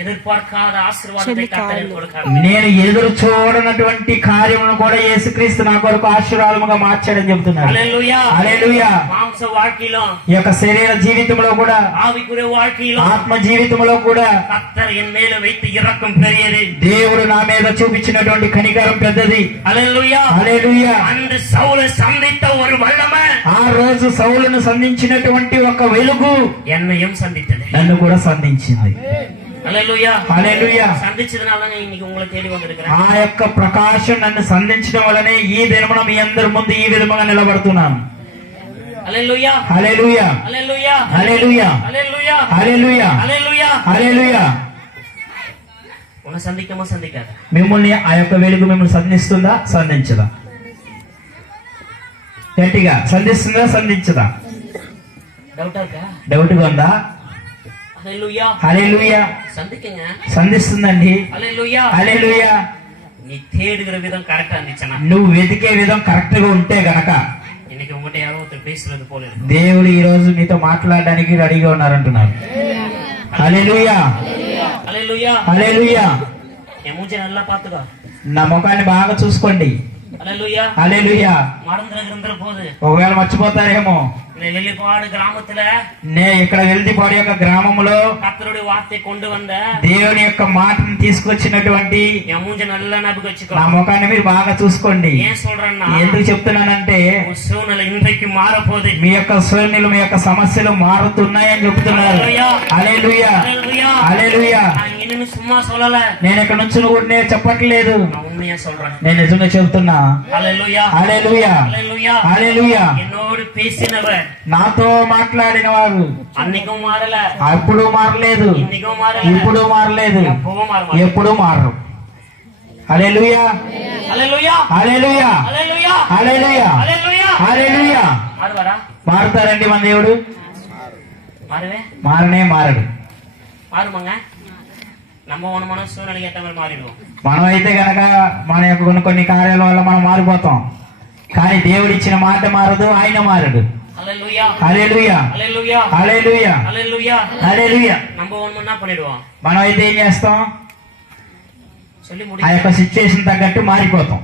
எதிர்பார்க்காத ஆசீர்வாதத்தை கர்த்தர் கொடுக்கிறார். నేను ఎదురు చూడనటువంటి కార్యమును కూడా యేసుక్రీస్తు నా కొరకు ఆశీర్వాదముగా మార్చాడని చెప్తున్నాడు. హల్లెలూయా హల్లెలూయా. మాంస வாழ்க்கையிலும் ఈ యొక్క శరీర జీవితంలో కూడా ஆவிக்குரிய வாழ்க்கையிலும் ఆత్మ జీవితంలో కూడా கர்த்தர் என் மேல வைத்து இரக்கம் பெரியது. దేవుడు నా మీద చూపించినటువంటి కనికరం పెద్దది. హల్లెలూయా హల్లెలూయా. அன்று சவுலை சந்தித்த ஒரு வல்லமை ఆ రోజు సౌలును సంధించినటువంటి ఒక వెలుగు என்னையும் சந்தித்தது. నన్ను కూడా సంధించింది. హల్లెలూయా హల్లెలూయా. சந்திச்சதுனால தான் இன்னைக்கு உங்களை தேடி வந்திருக்கிறேன். ఆ యొక్క ప్రకాశం నన్ను సంధించడం వలనే ఈ దినమున మీ అందరి ముందు ఈ విధముగా నిలబడుతున్నాను. హల్లెలూయా హల్లెలూయా హల్లెలూయా హల్లెలూయా హల్లెలూయా హల్లెలూయా హల్లెలూయా హల్లెలూయా. உன்னை சந்திக்கமா சந்திக்காத? మిమ్మల్ని ఆ యొక్క వెలుగు మిమ్మల్ని సంధిస్తుందా సంధించదా? గట్టిగా సంధిస్తుందా సంధించదా? டவுட்டா இருக்கா? డౌట్గా ఉందా? హల్లెలూయా హల్లెలూయా. சந்திக்கங்க. సంధిస్తుందండి. హల్లెలూయా హల్లెలూయా. நீ தேடுகிற விதம் கரெக்டா இருந்துச்சுன்னா, నువ్వు వెతికే విధం కరెక్ట్ గా ఉంటే గనక இன்னைக்கு உங்ககிட்ட யாரோ ஒருத்தர் பேசுறது போல இருக்கு. దేవుడు ఈ రోజు మీతో మాట్లాడడానికి రెడీగా ఉన్నారంటున్నారు. హల్లెలూయా హల్లెలూయా హల్లెలూయా. என் மூஞ்ச நல்லா பாத்துக்கோ. నా ముఖాన్ని బాగా చూసుకోండి. హల్లెలూయా హల్లెలూయా. மறந்துற போது ఒకవేళ మర్చిపోతారేమో, இந்த வெள்ளிப்பாடு கிராமத்துல ఇక్కడ వెల్దిపాడు యొక్క గ్రామంలో கர்த்தருடைய வார்த்தை கொண்டு வந்த దేవుని యొక్క మాటను తీసుకొచ్చినటువంటి என் மூஞ்ச நல்லா ஞாபகம் வச்சுக்கோ. నా ముఖాన్ని మీరు బాగా చూసుకోండి. ஏன் சொல்றேன்னா, ఎందుకు చెప్తున్నానంటే உன் சூழ்நிலை இன்றைக்கு మారపోదు. మీ యొక్క సూర్యులు మీ యొక్క సమస్యలు మారుతున్నాయని చెప్తున్నారు. హల్లెలూయా హల్లెలూయా హల్లెలూయా. நான் இன்னும் சும்மா சொல்லல, నేను ఇక్కడ నుంచి కూడా నేను చెప్పట్లేదు, நான் உண்மையா சொல்றேன். నేను నిజంగా చెప్తున్నా. హల్లెలూయా హల్లెలూయా హల్లెలూయా హల్లెలూయా. என்னோடு பேசினவர் నాతో మాట్లాడిన వారు அன்னைக்கும் మారல, అప్పుడు మారలేదు, இன்னைக்கும் మారல, ఇప్పుడు మారలేదు, எப்பவும் மாற மாட்டார். ఎప్పుడు మారరు. హల్లెలూయా హల్లెలూయా హల్లెలూయా హల్లెలూయా హల్లెలూయా హల్లెలూయా హల్లెలూయా. మారువారా? మారుతారండి మన దేవుడు? மாறுவே మారడు. மாறுமாங்க. நம்ம మన సూழ்நிலை ஏற்ற மாதிரி மாறிடுவோம். మనం అయితే గనక మన యొక్క కొన్ని కార్యాల వల్ల మనం మారిపోతాం. కానీ దేవుడు ఇచ్చిన మాట మారదు, ఆయన మారడు. హల్లెలూయా హల్లెలూయా హల్లెలూయా హల్లెలూయా హల్లెలూయా హల్లెలూయా. நம்ம என்ன பண்ணிடுவோம்? మనం అయితే ఏం చేస్తాం? சொல்லி ఆ முடியும். యొక్క సిచ్యువేషన్ తగ్గట్టు మారిపోతాం.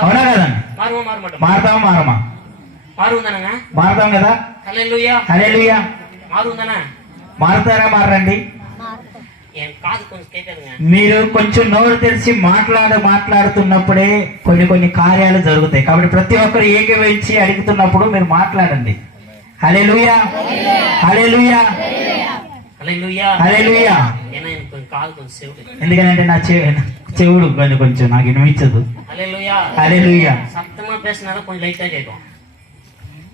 అవునా కదండి? மாறுவோம் மாற மாட்டோம்? మారతామా మారమా? மாறுவோம் தானங்க? మారతాం కదా. హల్లెలూయా హల్లెలూయా. மாறுவோம் தானே? మారుతారా మారండి? என் కాదు కొంచెం కేకదుங்க. మీరు కొంచెం నోరు తెరిచి మాట్లాడుతున్నప్పుడే కొన్ని కార్యాలు జరుగుతాయి. కాబట్టి ప్రతి ఒక్కరు ఏకీభవించి అడుగుతున్నప్పుడు మీరు మాట్లాడండి. హల్లెలూయా హల్లెలూయా హల్లెలూయా. హల్లెలూయా. ఏనా కొంచెం కాదు కొంచెం సేవలు. ఎందుకంటే నా చెవుడు కొంచెం నాకు వినిపించదు. హల్లెలూయా. హల్లెలూయా. సప్తమ పేసినారా కొంచెం లైట్గా చేయడం.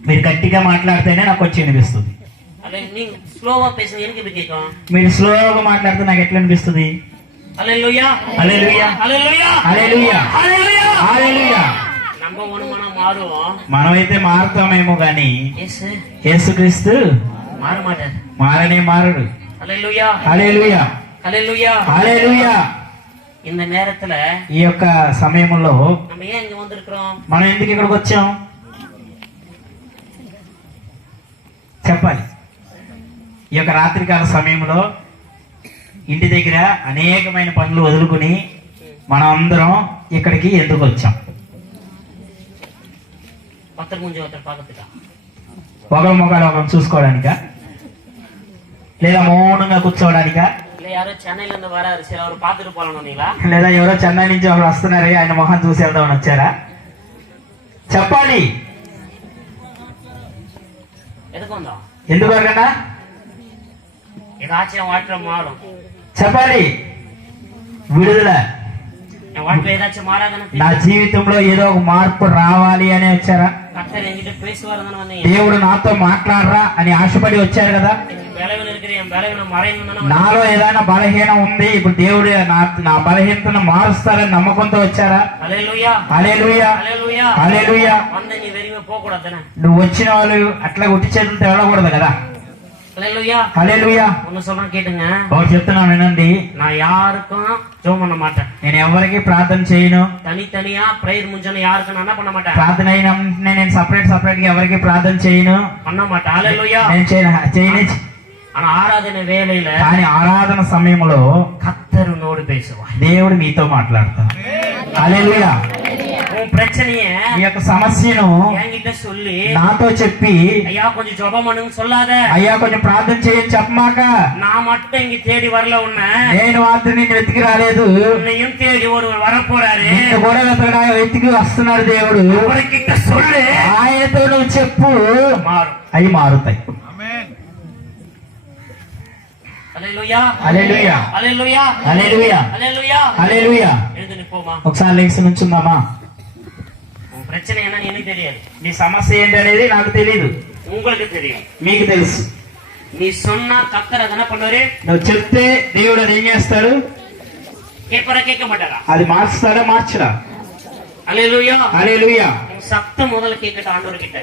మీరు గట్టిగా మాట్లాడితేనే నాకు వచ్చి వినిపిస్తుంది. అదే నీ స్లోగా పేసిన ఎనికి బికేకం. మీరు స్లోగా మాట్లాడితే నాకు ఎట్లా అనిపిస్తుంది? హల్లెలూయా. హల్లెలూయా. హల్లెలూయా. హల్లెలూయా. హల్లెలూయా. హల్లెలూయా. నమ్మవను మనం మారు. మనమైతే మారుతామేమో గాని ఎస్ యేసుక్రీస్తు మారమాట. మారనే మారడు. హల్లెలూయా. హల్లెలూయా. హల్లెలూయా. హల్లెలూయా. இந்த நேரத்துல ఈ యొక్క సమయంలో நம்ம ஏன் இங்க வந்திருக்கிறோம்? మనం ఎందుకు ఇక్కడికి వచ్చాం చెప్పాలి. ఈ యొక్క రాత్రికాల సమయంలో ఇంటి దగ్గర అనేకమైన పనులు వదులుకుని మనం అందరం ఇక్కడికి ఎందుకు వచ్చాం? ஒருத்தர் மூஞ்சி ஒருத்தர் பார்க்கறதுக்கா? ఒకరి ముఖాలు ఒకరు చూసుకోవడానికా, లేదా మౌనంగా కూర్చోవడానికా, இல்ல யாரோ சென்னையில இருந்து வராரு சரி அவர் பார்த்துட்டு போலாம்னீங்களா? లేదా ఎవరో చెన్నై నుంచి ఒకరు వస్తున్నారు ఆయన మొహం చూసి వెళ్దామని వచ్చారా? చెప్పాలి. எதுக்கு வந்தோம்? ఎందుకు అడగండా? ஏதாச்சும் என் வாழ்க்கையில மாறும். చెప్పాలి. విడుదల, என் வாழ்க்கையில ஏதாச்சும் மாறாதானே? నా జీవితంలో ఏదో ఒక మార్పు రావాలి అని వచ్చారా? கர்த்தர் என்கிட்ட பேசுவாருன்னு வந்தீங்க. దేవుడు నాతో మాట్లాడరా అని ఆశపడి వచ్చారు కదా? బలహీన இருக்கிற என் బలహీన మறைయనున్నాను. నాలో ఏదైనా బలహీనం ఉంది, ఇప్పుడు దేవుడు నా బలహీనతను మారుస్తారని నమ్మకంతో వచ్చారా? హల్లెలూయా. హల్లెలూయా. హల్లెలూయా. హల్లెలూయా. வந்து நீ வெறிமே போக கூடாதுனே. నువ్వు వచ్చిన వాళ్ళు అట్లా ఒట్టి చేతులతో వెళ్ళకూడదు కదా. హల్లెలూయా. హల్లెలూయా. ஒன்னு சொல்றேன் கேட்டுங்க. ఒకటి చెప్తున్నాను వినండి. நான் யாருக்கும் ஜெபம் பண்ண மாட்டேன். నేను ఎవరికి ప్రార్థన చేయను. தனித்தனியா பிரேயர் முடிஞ்சோன்னு யாருக்கும் நான் என்ன பண்ண மாட்டேன்? ప్రార్థన అయిన వెంటనే నేను సపరేట్ గా ఎవరికి ప్రార్థన చేయను, பண்ண மாட்டேன். హల్లెలూయా. నేను చేయను. ஆனா ஆராதனை வேலையில కానీ ఆరాధన సమయంలో கர்த்தர் உன்னோடு பேசுவார். దేవుడు మీతో మాట్లాడతాడు. హల్లెలూయా. உன் பிரச்சனைய ఈ యొక్క సమస్యను என்கிட்ட சொல்லி నాతో చెప్పి ஐயா கொஞ்சம் ஜெபம் பண்ணுன்னு சொல்லாத. అయ్యా కొంచెం ప్రార్థన చేయని చెప్పమాక. நான் மட்டும் இங்க தேடி வரல உன்னை. నేను మాత్రం నిన్ను వెతికి రాలేదు, உன்னையும் தேடி ஒருவர் வரப்போறாரு. నిన్ను కూడా వెతికి వస్తున్నాడు దేవుడు. அவர்கிட்ட சொல்லு, ఆయనతో నువ్వు చెప్పు, மாறும். అవి మారుతాయి. హల్లెలూయా. హల్లెలూయా. హల్లెలూయా. హల్లెలూయా. హల్లెలూయా. హల్లెలూయా. எழுந்து நிப்போமா. ఒకసారి లేచి నుంచుందామా? உன் பிரச்சனை என்னன்னு எனக்கு தெரியாது, నీ సమస్య ఏంటి అనేది నాకు తెలియదు, உங்களுக்கு தெரியும். మీకు తెలుసు. நீ சொன்னா கர்த்தர் அதை என்ன பண்ணுவாரு? నువ్వు చెప్తే దేవుడు అది ఏం చేస్తాడు? கேட்பற கேட்க மாட்டாரா? అది మార్చుతాడా మార్చడా? హల్లెలూయా. హల్లెలూయా. உன் சத்தம் முதல்ல கேட்கட்டும் ஆண்டவர் கிட்ட.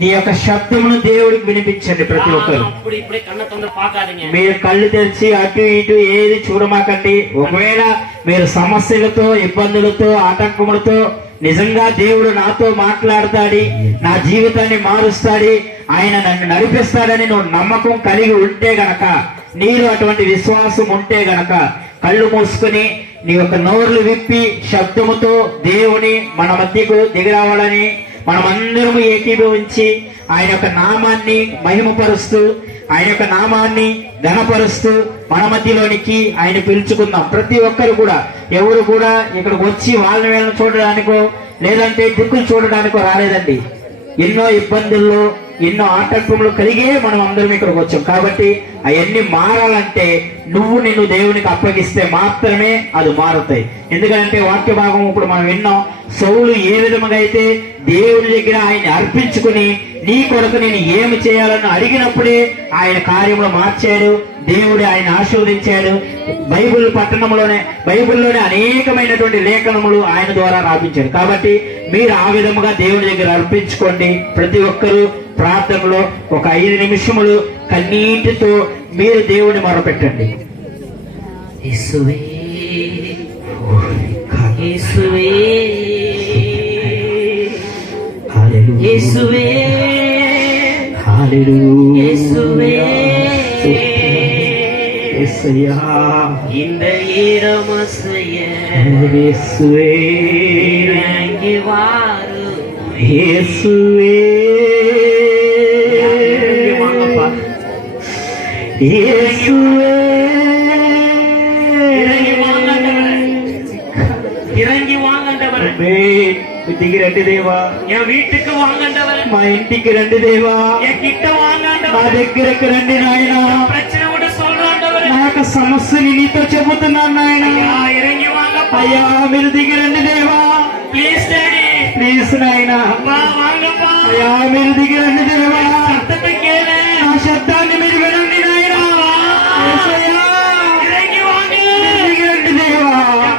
నీ యొక్క శబ్దమును దేవుడికి వినిపించండి. ప్రతి ఒక్కరు அப்படி இப்படி కన్న తొందర పాకాదీங்க. మీరు కళ్ళు తెరిచి అటు ఇటు ఏది చూడమాకండి. ఒకవేళ మీరు సమస్యలతో, ఇబ్బందులతో, ఆటంకములతో నిజంగా దేవుడు నాతో మాట్లాడతాడి, నా జీవితాన్ని మారుస్తాడి, ఆయన నన్ను నడిపిస్తాడని నువ్వు నమ్మకం కలిగి ఉంటే గనక, నీలో అటువంటి విశ్వాసం ఉంటే గనక కళ్ళు మూసుకుని నీ యొక్క నోర్లు విప్పి శబ్దముతో దేవుని మన మధ్యకు దిగిరావాలని మనమందరము ఏకీభవించి ఆయన యొక్క నామాన్ని మహిమపరుస్తూ, ఆయన యొక్క నామాన్ని ఘనపరుస్తూ మన మధ్యలోనికి ఆయన పిలుచుకుందాం. ప్రతి ఒక్కరు కూడా, ఎవరు కూడా ఇక్కడికి వచ్చి వాళ్ళని వీళ్ళని చూడడానికో లేదంటే దిక్కులు చూడడానికో రాలేదండి. ఎన్నో ఇబ్బందుల్లో, ఎన్నో ఆటంకములు కలిగే మనం అందరం ఇక్కడికి వచ్చాం. కాబట్టి అవన్నీ మారాలంటే నిన్ను దేవునికి అప్పగిస్తే మాత్రమే అది మారుతాయి. ఎందుకంటే వాక్య భాగం ఇప్పుడు మనం విన్నాం. సౌలు ఏ విధముగా అయితే దేవుని దగ్గర ఆయన అర్పించుకుని నీ కొరకు నేను ఏమి చేయాలని అడిగినప్పుడే ఆయన కార్యములు మార్చాడు, దేవుడు ఆయన ఆశీర్వదించాడు. బైబిల్లోనే అనేకమైనటువంటి లేఖనములు ఆయన ద్వారా రాపించాడు. కాబట్టి మీరు ఆ విధముగా దేవుని దగ్గర అర్పించుకోండి. ప్రతి ఒక్కరూ ప్రార్థనలో ఒక 5 నిమిషములు కన్నీటితో మీరు దేవుని మొరపెట్టండి. యేసువే, యేసువే, యేసువే, యేసువే, యేసయ్యా, இந்த ஈரமசைய యేసువే, இறங்கி வாரு. యేసువే, இறங்கி வாங்கப்பா. యేసువే, இறங்கி வாங்கண்டவரே, இறங்கி வாங்கண்டவரே, ఇంటికి రండి దేవా, என் வீட்டுக்கு வாங்கண்டவரே, మా ఇంటికి రండి దేవా, என் கிட்ட మా வாங்கண்டவரே, దగ్గరకు రండి నాయనా. பிரச்சனை விட சொல்ற యొక్క సమస్యని నీతో చెబుతున్నాను నాయన. అయ్యా ఇరంగి వాంగప్ప. అయ్యా మీరు దిగిరండి దేవా, ప్లీజ్ డాడీ. ప్లీజ్ నాయన. అబ్బా వాంగప్ప. అయ్యా మీరు దిగిరండి దేవా, సత్తత కేలే. నా శబ్దాన్ని మీరు వినండి నాయన. యేసయ్యా, ఇరంగి వాంగ. దిగిరండి దేవా,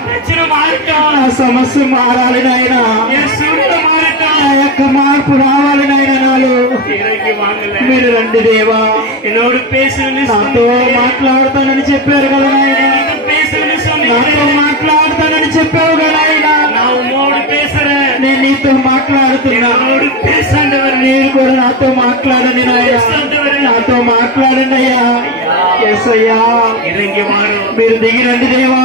ప్రచన మారట. నా సమస్య మారాలి నాయన. యేసుతో మారట. నా యొక్క మార్పు రావాలి నాయన నాలో. ఇరంగి వాంగలే. మీరు రండి దేవా, என்னோடு பேசுன்னு నాతో మాట్లాడతానని చెప్పారు కదా నాయన. பேசுன்னு నాతో சொன்னீங்க. మాట్లాడతానని చెప్పావు కదా నాయన. நான் உம்மோடு பேசுறேன். నేను నీతో మాట్లాడుతున్నా. என்னோடு பேசாண்டவர் నేను కూడా నాతో మాట్లాడండి నాయన. నాతో మాట్లాడండి అయ్యా. యేసయ్యా, இறங்கி வாரும். మీరు దిగిరండి దేవా.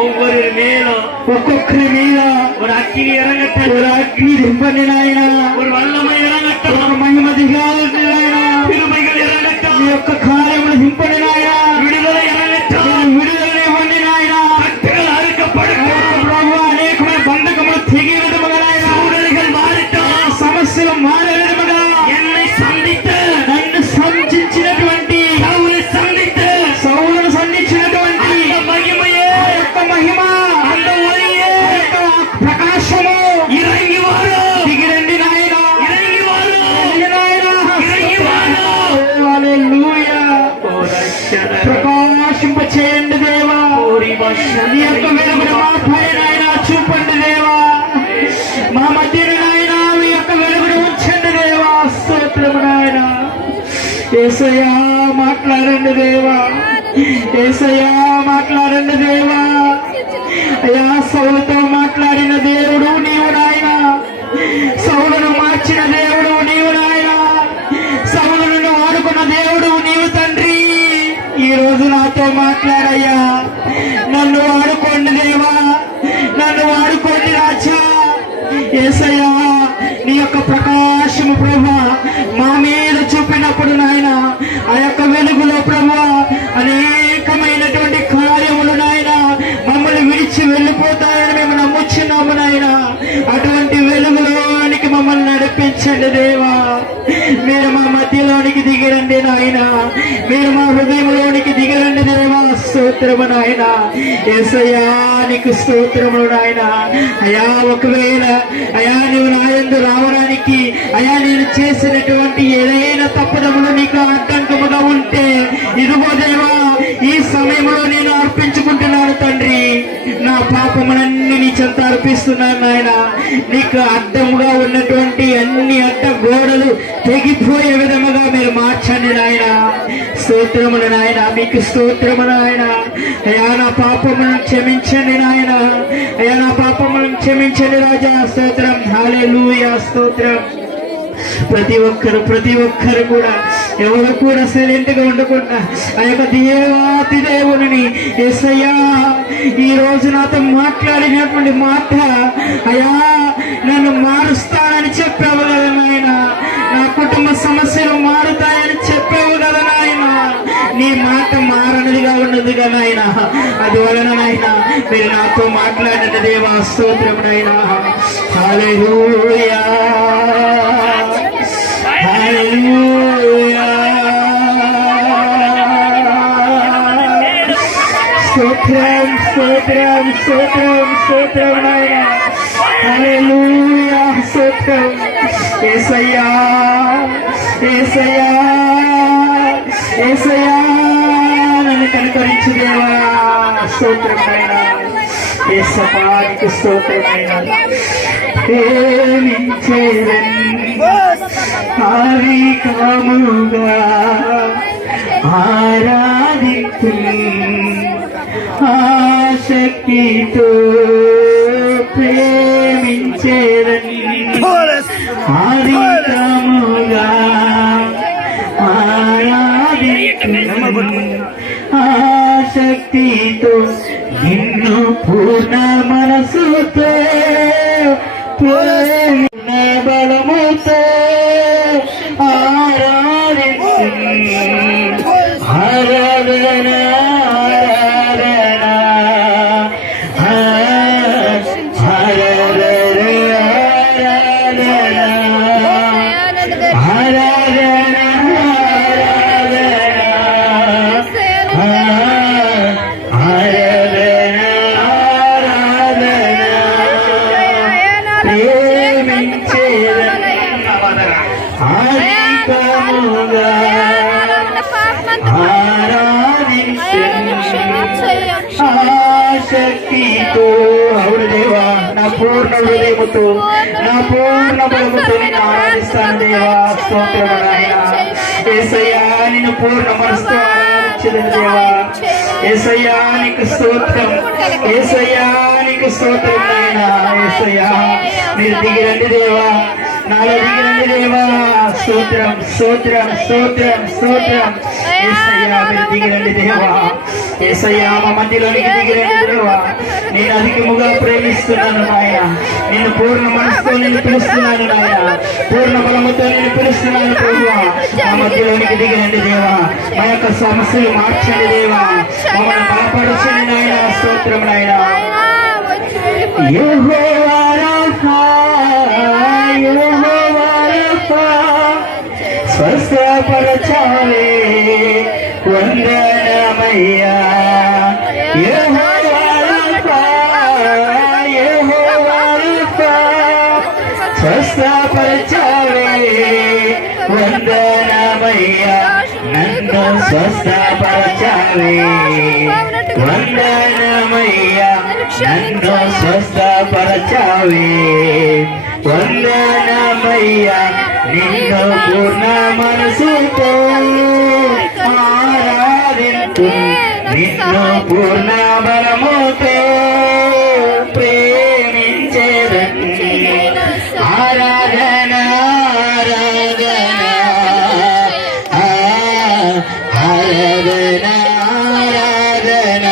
ஒவ்வொரு மேலும் ఒక్కొక్కరి మీద ஒரு அக்கினி இறங்கட்டும். ఒక అగ్ని దింపండి నాయన. ஒரு వల్లமை ఇறங்கட்டும். ఒక మహిమ దిగాలండి నాయన. கிருபைகள் இறங்கட்டும். మీ యొక్క కార్యములు దింపండి నాయన. விடுதலை இறங்கட்டும். మీరు విడుదల ఇవ్వండి నాయన. கட்டுகள் அறுக்கப்படட்டும். ప్రభు అనేకమైన బంధకములు తెగి విధముగా నాయన. சூழல்கள் மாறட்டும். సమస్యలు మారే విధముగా என்னை சந்தித்து నన్ను సంధించినటువంటి సౌలను సంధించినటువంటి அந்த மகிமையே, ఆ యొక్క మహిమ, அந்த ஒளியே ఆ యొక్క ప్రకాశము இறங்கி வாரும். దిగిరండి నాయన. இறங்கி வாரும். దిగి నాయన. இறங்கி வாரும். హల్లెలూయా. ஓ ரட்சகரே. ప్రకాశింప చేయండి దేవా. ఓరి నీ యొక్క వెలుగును మా పైన నాయన చూపండి దేవా. మా మధ్యన నాయన మీ యొక్క వెలుగును ఉంచండి దేవా. స్తోత్రము నాయన. యేసయ్యా మాట్లాడండి దేవా. యేసయ్యా మాట్లాడండి దేవా. అయ్యా సౌలుతో మాట్లాడిన దేవుడు నీవు నాయన. సౌలును మార్చిన దేవుడు నీవు నాయన. సౌలును వాడుకున్న దేవుడు నీవు తండ్రి. ఈ రోజు నాతో మాట్లాడయ్యా. నన్ను వాడుకోండి దేవా, నన్ను వాడుకోండి రాజా. యేసయ్యా, నీ యొక్క ప్రకాశము ప్రభా మా మీద చూపినప్పుడు నాయన, ఆ యొక్క వెలుగులో ప్రభా అనేకమైనటువంటి కార్యములు నాయన మమ్మల్ని విడిచి వెళ్ళిపోతాయని మేము నమ్ముచున్నాము నాయన. అటువంటి వెలుగులోనికి మమ్మల్ని నడిపించండి దేవా. మీరు మా మధ్యలోనికి దిగిరండి నాయన. మీరు మా హృదయంలోనికి దిగిరండి దేవా. స్తోత్రము నాయన. యేసయ్యా నీకు స్తోత్రములు నాయన. అయా ఒకవేళ అయా నువ్వు నా యందు రావడానికి అయా నేను చేసినటువంటి ఏదైనా తప్పదములు నీకు ఆటంకముగా ఉంటే ఇదిగో దేవా ఈ సమయంలో నేను అర్పించుకుంటున్నాను తండ్రి. నా పాపములన్నీ నీ చెంత అర్పిస్తున్నాను నాయన. నీకు అడ్డముగా ఉన్నటువంటి అన్ని అడ్డ గోడలు తెగిపోయే విధముగా మీరు మార్చండి నాయన. స్తోత్రములు నాయన. మీకు స్తోత్రములు నాయన. అయా నా పాపములను క్షమించండి నాయన. అయా నా పాపములను క్షమించండి రాజా. స్తోత్రం. హల్లెలూయా. స్తోత్రం. ప్రతి ఒక్కరు కూడా ఎవరు కూడా సైలెంట్ గా ఉండకుండా ఆ యొక్క దేవాతి దేవుని యేసయ్యా ఈ రోజు నాతో మాట్లాడినటువంటి మాట అయా నన్ను మారుస్తానని చెప్పావు కదా నాయన. నా కుటుంబ సమస్యలు మారుతాయని చెప్పావు కదా నాయన. నీ మాట మారనిదిగా ఉన్నది కదా నాయన. అందువలన నాయన మీరు నాతో మాట్లాడిన దేవా. స్తోత్రం నాయన. హల్లెలూయా. హల్లెలూయా. స్తోత్రం స్తోత్రం స్తోత్రం స్తోత్రం నాయన. హల్లెలూయా. స్తోత్రం. యేసయ్యా యేసయ్యా యేసయ్యా నన్ను కనికరించు దేవా. స్తోత్రం నాయన. యేసప్పా నీకు స్తోత్రం నాయన. ప్రేమించేదన్ ఆవికముగా ఆరాధించు ఆసక్తితో ప్రేమించేదని ఆదికముగా ఆరాధించు ఆసక్తితో నిన్ను పూర్ణ మనసుతో పూర్ణ బలముతో ఆరాధించు ఆరాధన ఆరాధన శక్తితో అవును దేవా, నా పూర్ణ హృదయముతో నా పూర్ణ బలముతో నేను ఆరాధిస్తాను దేవా. స్తోత్రము నాయన. యేసయ్యా నిన్ను పూర్ణ మనసుతో ఆరాధించదు దేవా. యేసయ్యా నీకు స్తోత్రం, యేసయ్యా నీకు స్తోత్రం నాయన. యేసయ్యా మీరు దిగిరండి దేవా, నాలో దిగిరండి దేవా. స్తోత్రం స్తోత్రం స్తోత్రం స్తోత్రం. యేసయ్యా మీరు దిగిరండి దేవా. యేసయ్యా మా మధ్యలోనికి దిగిరండి దేవా. నేను అధికముగా ప్రేమిస్తున్నాను నాయన. నేను పూర్ణ మనసుతో నేను పిలుస్తున్నాను నాయన. పూర్ణ బలముతో నేను పిలుస్తున్నాను ప్రభువా. మా మధ్యలోనికి దిగిరండి దేవా. మా యొక్క సమస్యలు మార్చండి దేవా. మమ్మల్ని బలపరచండి నాయన. స్తోత్రం నాయన. యెహోవా రాఫా, యెహోవా రాఫా, స్వస్థపరచాలే వందనమయ్యా. యెహోవా రాఫా, యెహోవా రాఫా, స్వస్థపరచాలే వందనమయ్యా. నన్ను స్వస్థపరచాలే వందనమయ్యా. నన్ను స్వస్థపరచావే వందనమయ్యా. నిన్ను పూర్ణ మనసుతో ఆరాధింతు, నిన్ను పూర్ణ బలముతో ప్రేమించేదన్. ఆరాధన ఆరాధన ఆరాధన ఆరాధన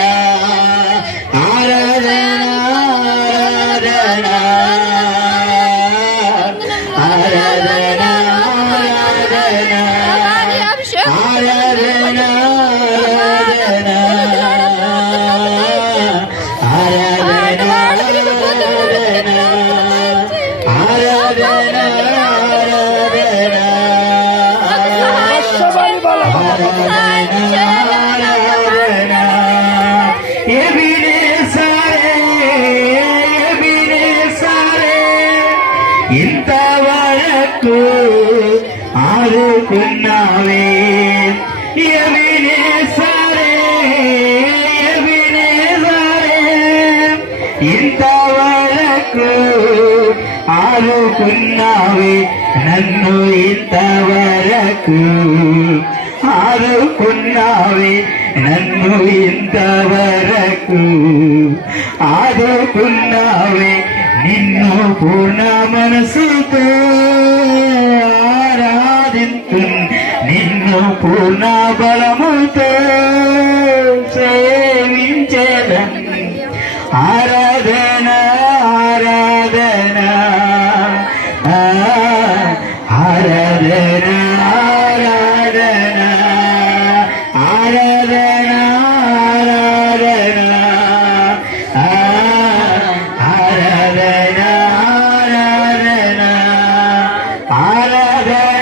ఇంతవరకు ఆదుకున్నావే. ఎబినేజరే, ఎబినేజరే, ఇంతవరకు ఆదుకున్నావే నన్ను. ఇంతవరకు ఆదుకున్నావే నన్ను. ఇంతవరకు ఆదుకున్నావే. నిన్ను పూర్ణ మనసుతో ఆరాధింతు, నిన్ను పూర్ణ బలముతో సేవించేదన్. ఆరాధన ఆరాధన ఆరాధన ఆరాధన ఆరాధన ఆరాధన ఆరాధన ఆరాధన ఆరాధన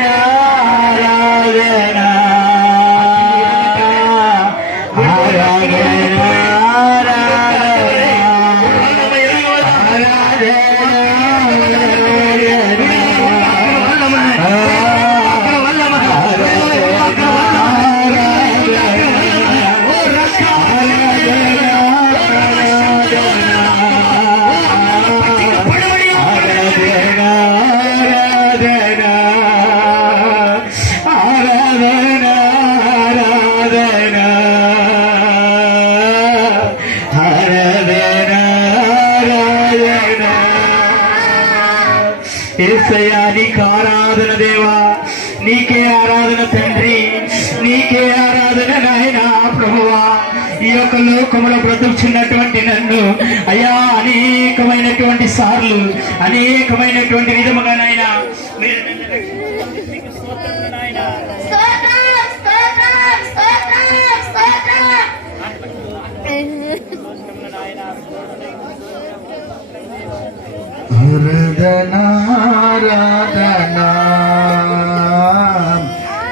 ఆరాధన యేసయ్యా నీకు ఆరాధన దేవా, నీకే ఆరాధన తండ్రి, నీకే ఆరాధన నాయన. ప్రభువా ఈ యొక్క లోకములో బ్రతుకుచున్నటువంటి నన్ను అయ్యా అనేకమైనటువంటి సార్లు అనేకమైనటువంటి విధముగా నాయన మీరు ఆరాధనా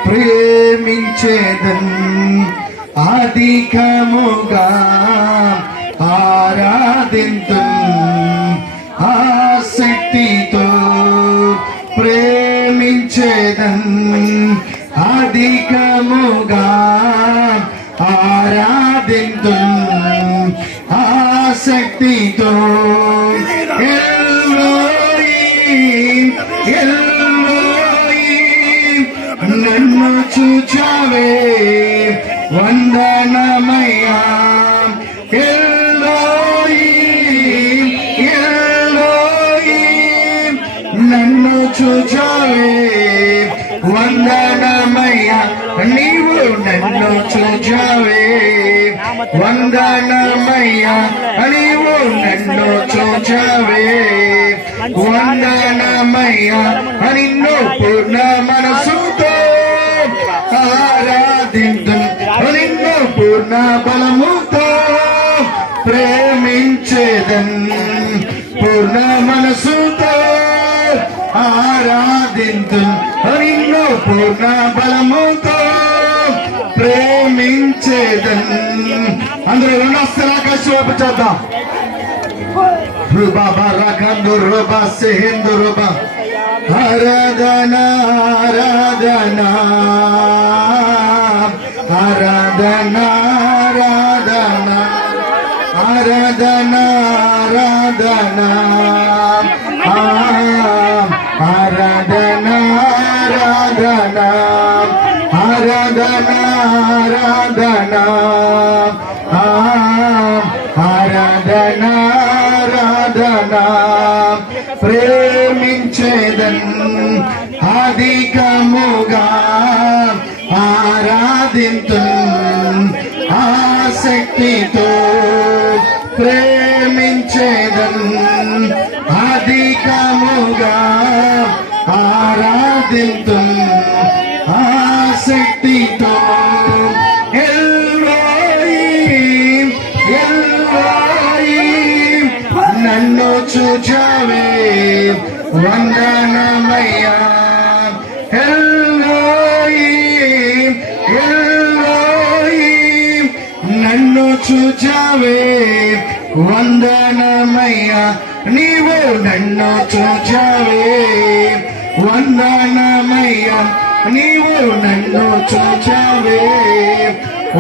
ప్రేమించేదన్ అధికముగా ఆరాధింతు ఆసక్తితో ప్రేమించేదన్ అధికముగా ఆరాధింతు ఆసక్తితో ఎల్లోయి ఎల్లోయి నన్ను చూచావే వందనమయ్యా ఎల్లోయి ఎల్లోయి నన్ను చూచావే వందనమయ్యా నీవు నన్ను చూచావే వందనమయ్యా నీవు నన్ను చూచావే వందనమయ్యా నిన్ను పూర్ణ మనసుతో ఆరాధింతు నిన్ను పూర్ణ బలముతో ప్రేమించేదన్ పూర్ణ మనసుతో ఆరాధింతు నిన్ను పూర్ణ బలముతో ప్రేమించేదన్. అందరూ రెండు వస్తారు ఆకాశం వైపు చేద్దాం. రూబా రకందు రూబా సెహిందు రూబా ఆరాధన ఆరాధన ఆరాధన ఆరాధన ఆరాధన ఆరాధన ఆరాధన ఆరాధన ఆరాధన ఆరాధన ఆరాధన ఆరాధన ప్రేమించేదన్ అధికముగా ఆరాధింతు ఆసక్తితో ప్రేమించేదన్ అధికముగా ఆరాధింతు ఆసక్తితో ఎల్లోయి ఎల్లోయి నన్ను చూచావే వందనమయ్యా ఎల్లోయి ఎల్లోయి నన్ను చూచావే వందనమయ్యా నీవు నన్ను చూచావే వందనమయ్యా నీవు నన్ను చూచావే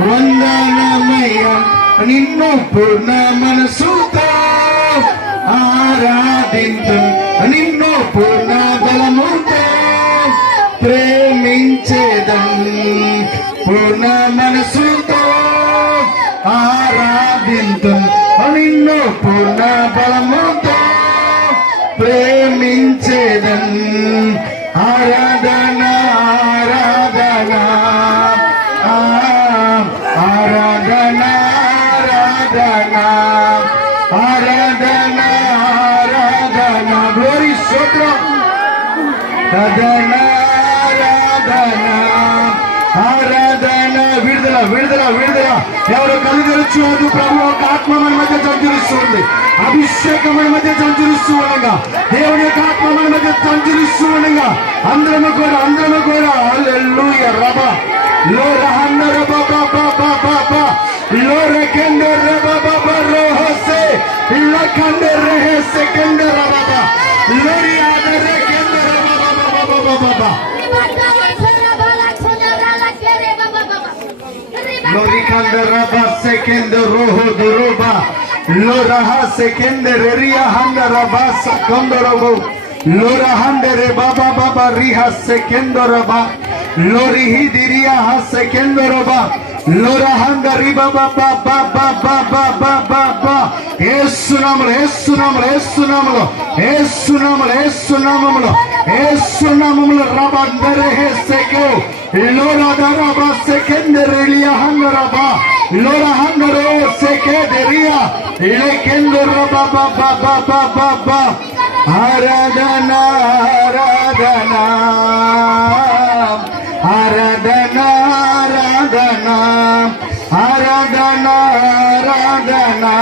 వందనమయ్యా నిన్ను పూర్ణ మనసుతో ఆరాధింతు నిన్ను పూర్ణ బలముతో ప్రేమించేదన్ పూర్ణ మనసుతో ఆరాధింతు నిన్ను పూర్ణ బలముతో ప్రేమించేదన్ ఆరాధన ఆరాధన ఆరాధన ఆరాధన ఆరాధన ఆరాధన గ్లోరీ స్తోత్రం ఆరాధన ఆరాధన విడుదల విడుదల విడుదల ఎవరు కళ్ళు తెరచుకోవద్దు. ప్రభు ఒక ఆత్మ మన మధ్య సంచరిస్తుంది. అభిషేకం మన మధ్య సంచరిస్తూ ఉండగా దేవుని యొక్క ఆత్మ మన మధ్య సంచరిస్తూ ఉండగా అందరము కూడా హల్లెలూయా రబా లో రహన్న రబా బాబా బాబా లో రకంద రబా బాబా రోహసే లకంద రహసే కంద రబా Loria రకంద రబా Baba Baba Lorikanda raba sekende roho doroba loraha sekende reria handa raba sakondo robo lorahande re baba baba riha sekendo raba lorihi diria ha sekendo roba lorahanda riba baba baba baba baba Yesu namulo Yesu namulo Yesu namulo Yesu namulo Yesu namulo Yesu namulo raba ndere he seko Lora daraba sekenderia hangaraba Lora hangaro sekederia lekendoraba baba baba baba Aradana aradana aradana aradana aradana aradana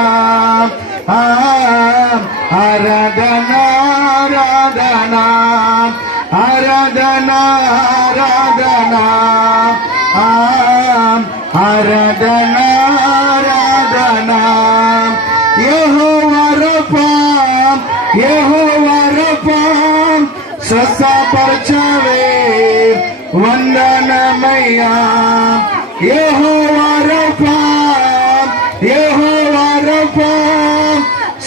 aradana aradana Aradana, Aradana, Aradana, Aradana, Yehovah Rapha, Yehovah Rapha, Sasa Parchave, Vandanamaya. వందనమయ్యా యెహోవా రఫా యెహోవా రఫా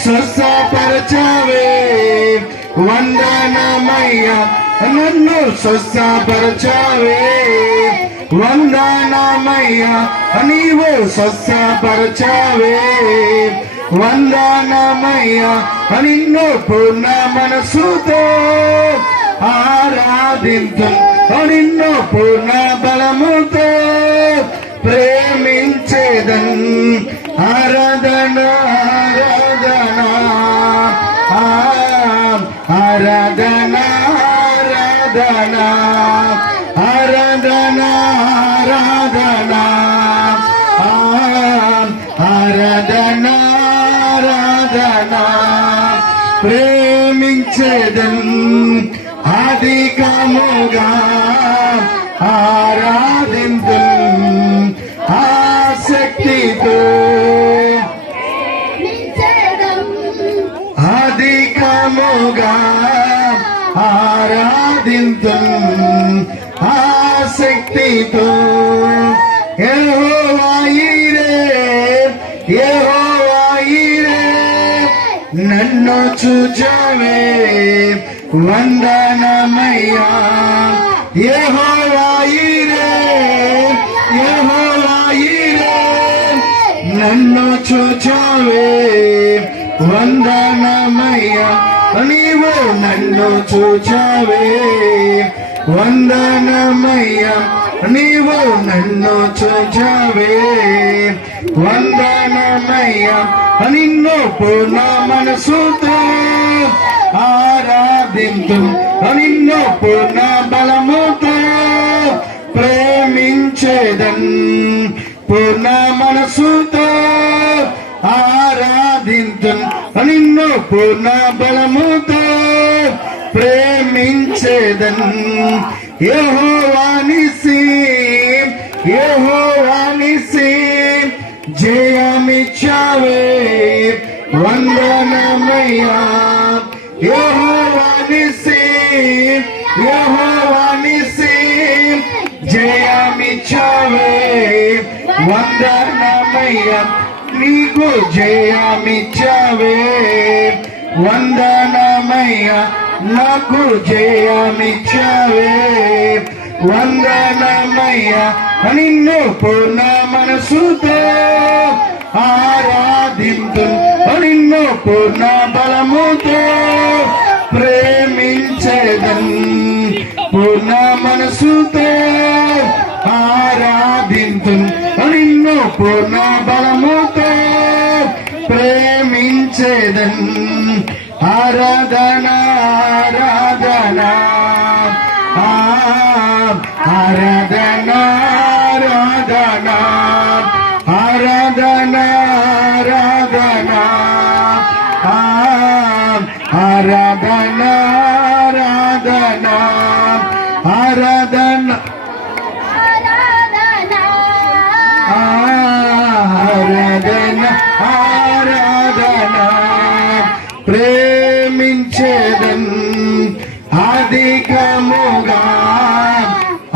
స్వస్థపరచవే వందనమయ్యా నన్ను స్వస్థపరచవే వందనమయ్యా నీవు స్వస్థపరచవే వందనమయ్యా నిన్ను పూర్ణ మనసుతో ఆరాధించు నిన్ను పూర్ణ బలముతో ప్రేమించేదన్ ఆరాధన ఆరాధన ఆరాధన ఆరాధన ఆరాధన ఆరాధన ఆరాధన ప్రేమించేదన్ అధికముగా ఆరాధించు ఆసక్తితో అధికముగా ఆరాధించు ఆసక్తితో యెహోవా యీరే యెహోవా యీరే నన్ను చూచవే వందనమయ్యా యెహోవా యీరే యెహోవా యీరే నన్ను చూచవే వందనమయ్యా నీవు నన్ను చూచవే వందనమయ్యా నీవు నన్ను చూచవే వందనమయ్యా నిన్ను పూర్ణ మనసుతో ఆరాధించు నిన్ను పూర్ణ బలముతో ప్రేమించేదన్ పూర్ణ మనసుతో ఆరాధించు నిన్ను పూర్ణ బలముతో ప్రేమించేదన్ యెహోవా నిస్సి యెహోవా నిస్సి జయమిచ్చావే వందనమయ్యా యెహోవా నిస్సి యెహోవా నిస్సి జయమిచ్చావే వందనమయ్యా నీకు జయమిచ్చావే వందనమయ్యా నాకు జయమిచ్చావే వందనమయ్యా నిన్ను పూర్ణ మనసుతో ఆరాధించు నిన్ను పూర్ణ బలముతో ప్రేమించేదన్ పూర్ణ మనసుతో ఆరాధించు నిన్ను పూర్ణ బలముతో ప్రేమించేదన్ ఆరాధన ఆరాధన ఆరాధన ఆరాధన ఆరాధన ఆరాధన ఆరాధన ఆరాధన ఆరాధన ఆరాధన ఆరాధన ప్రేమించేదన్ అధికముగా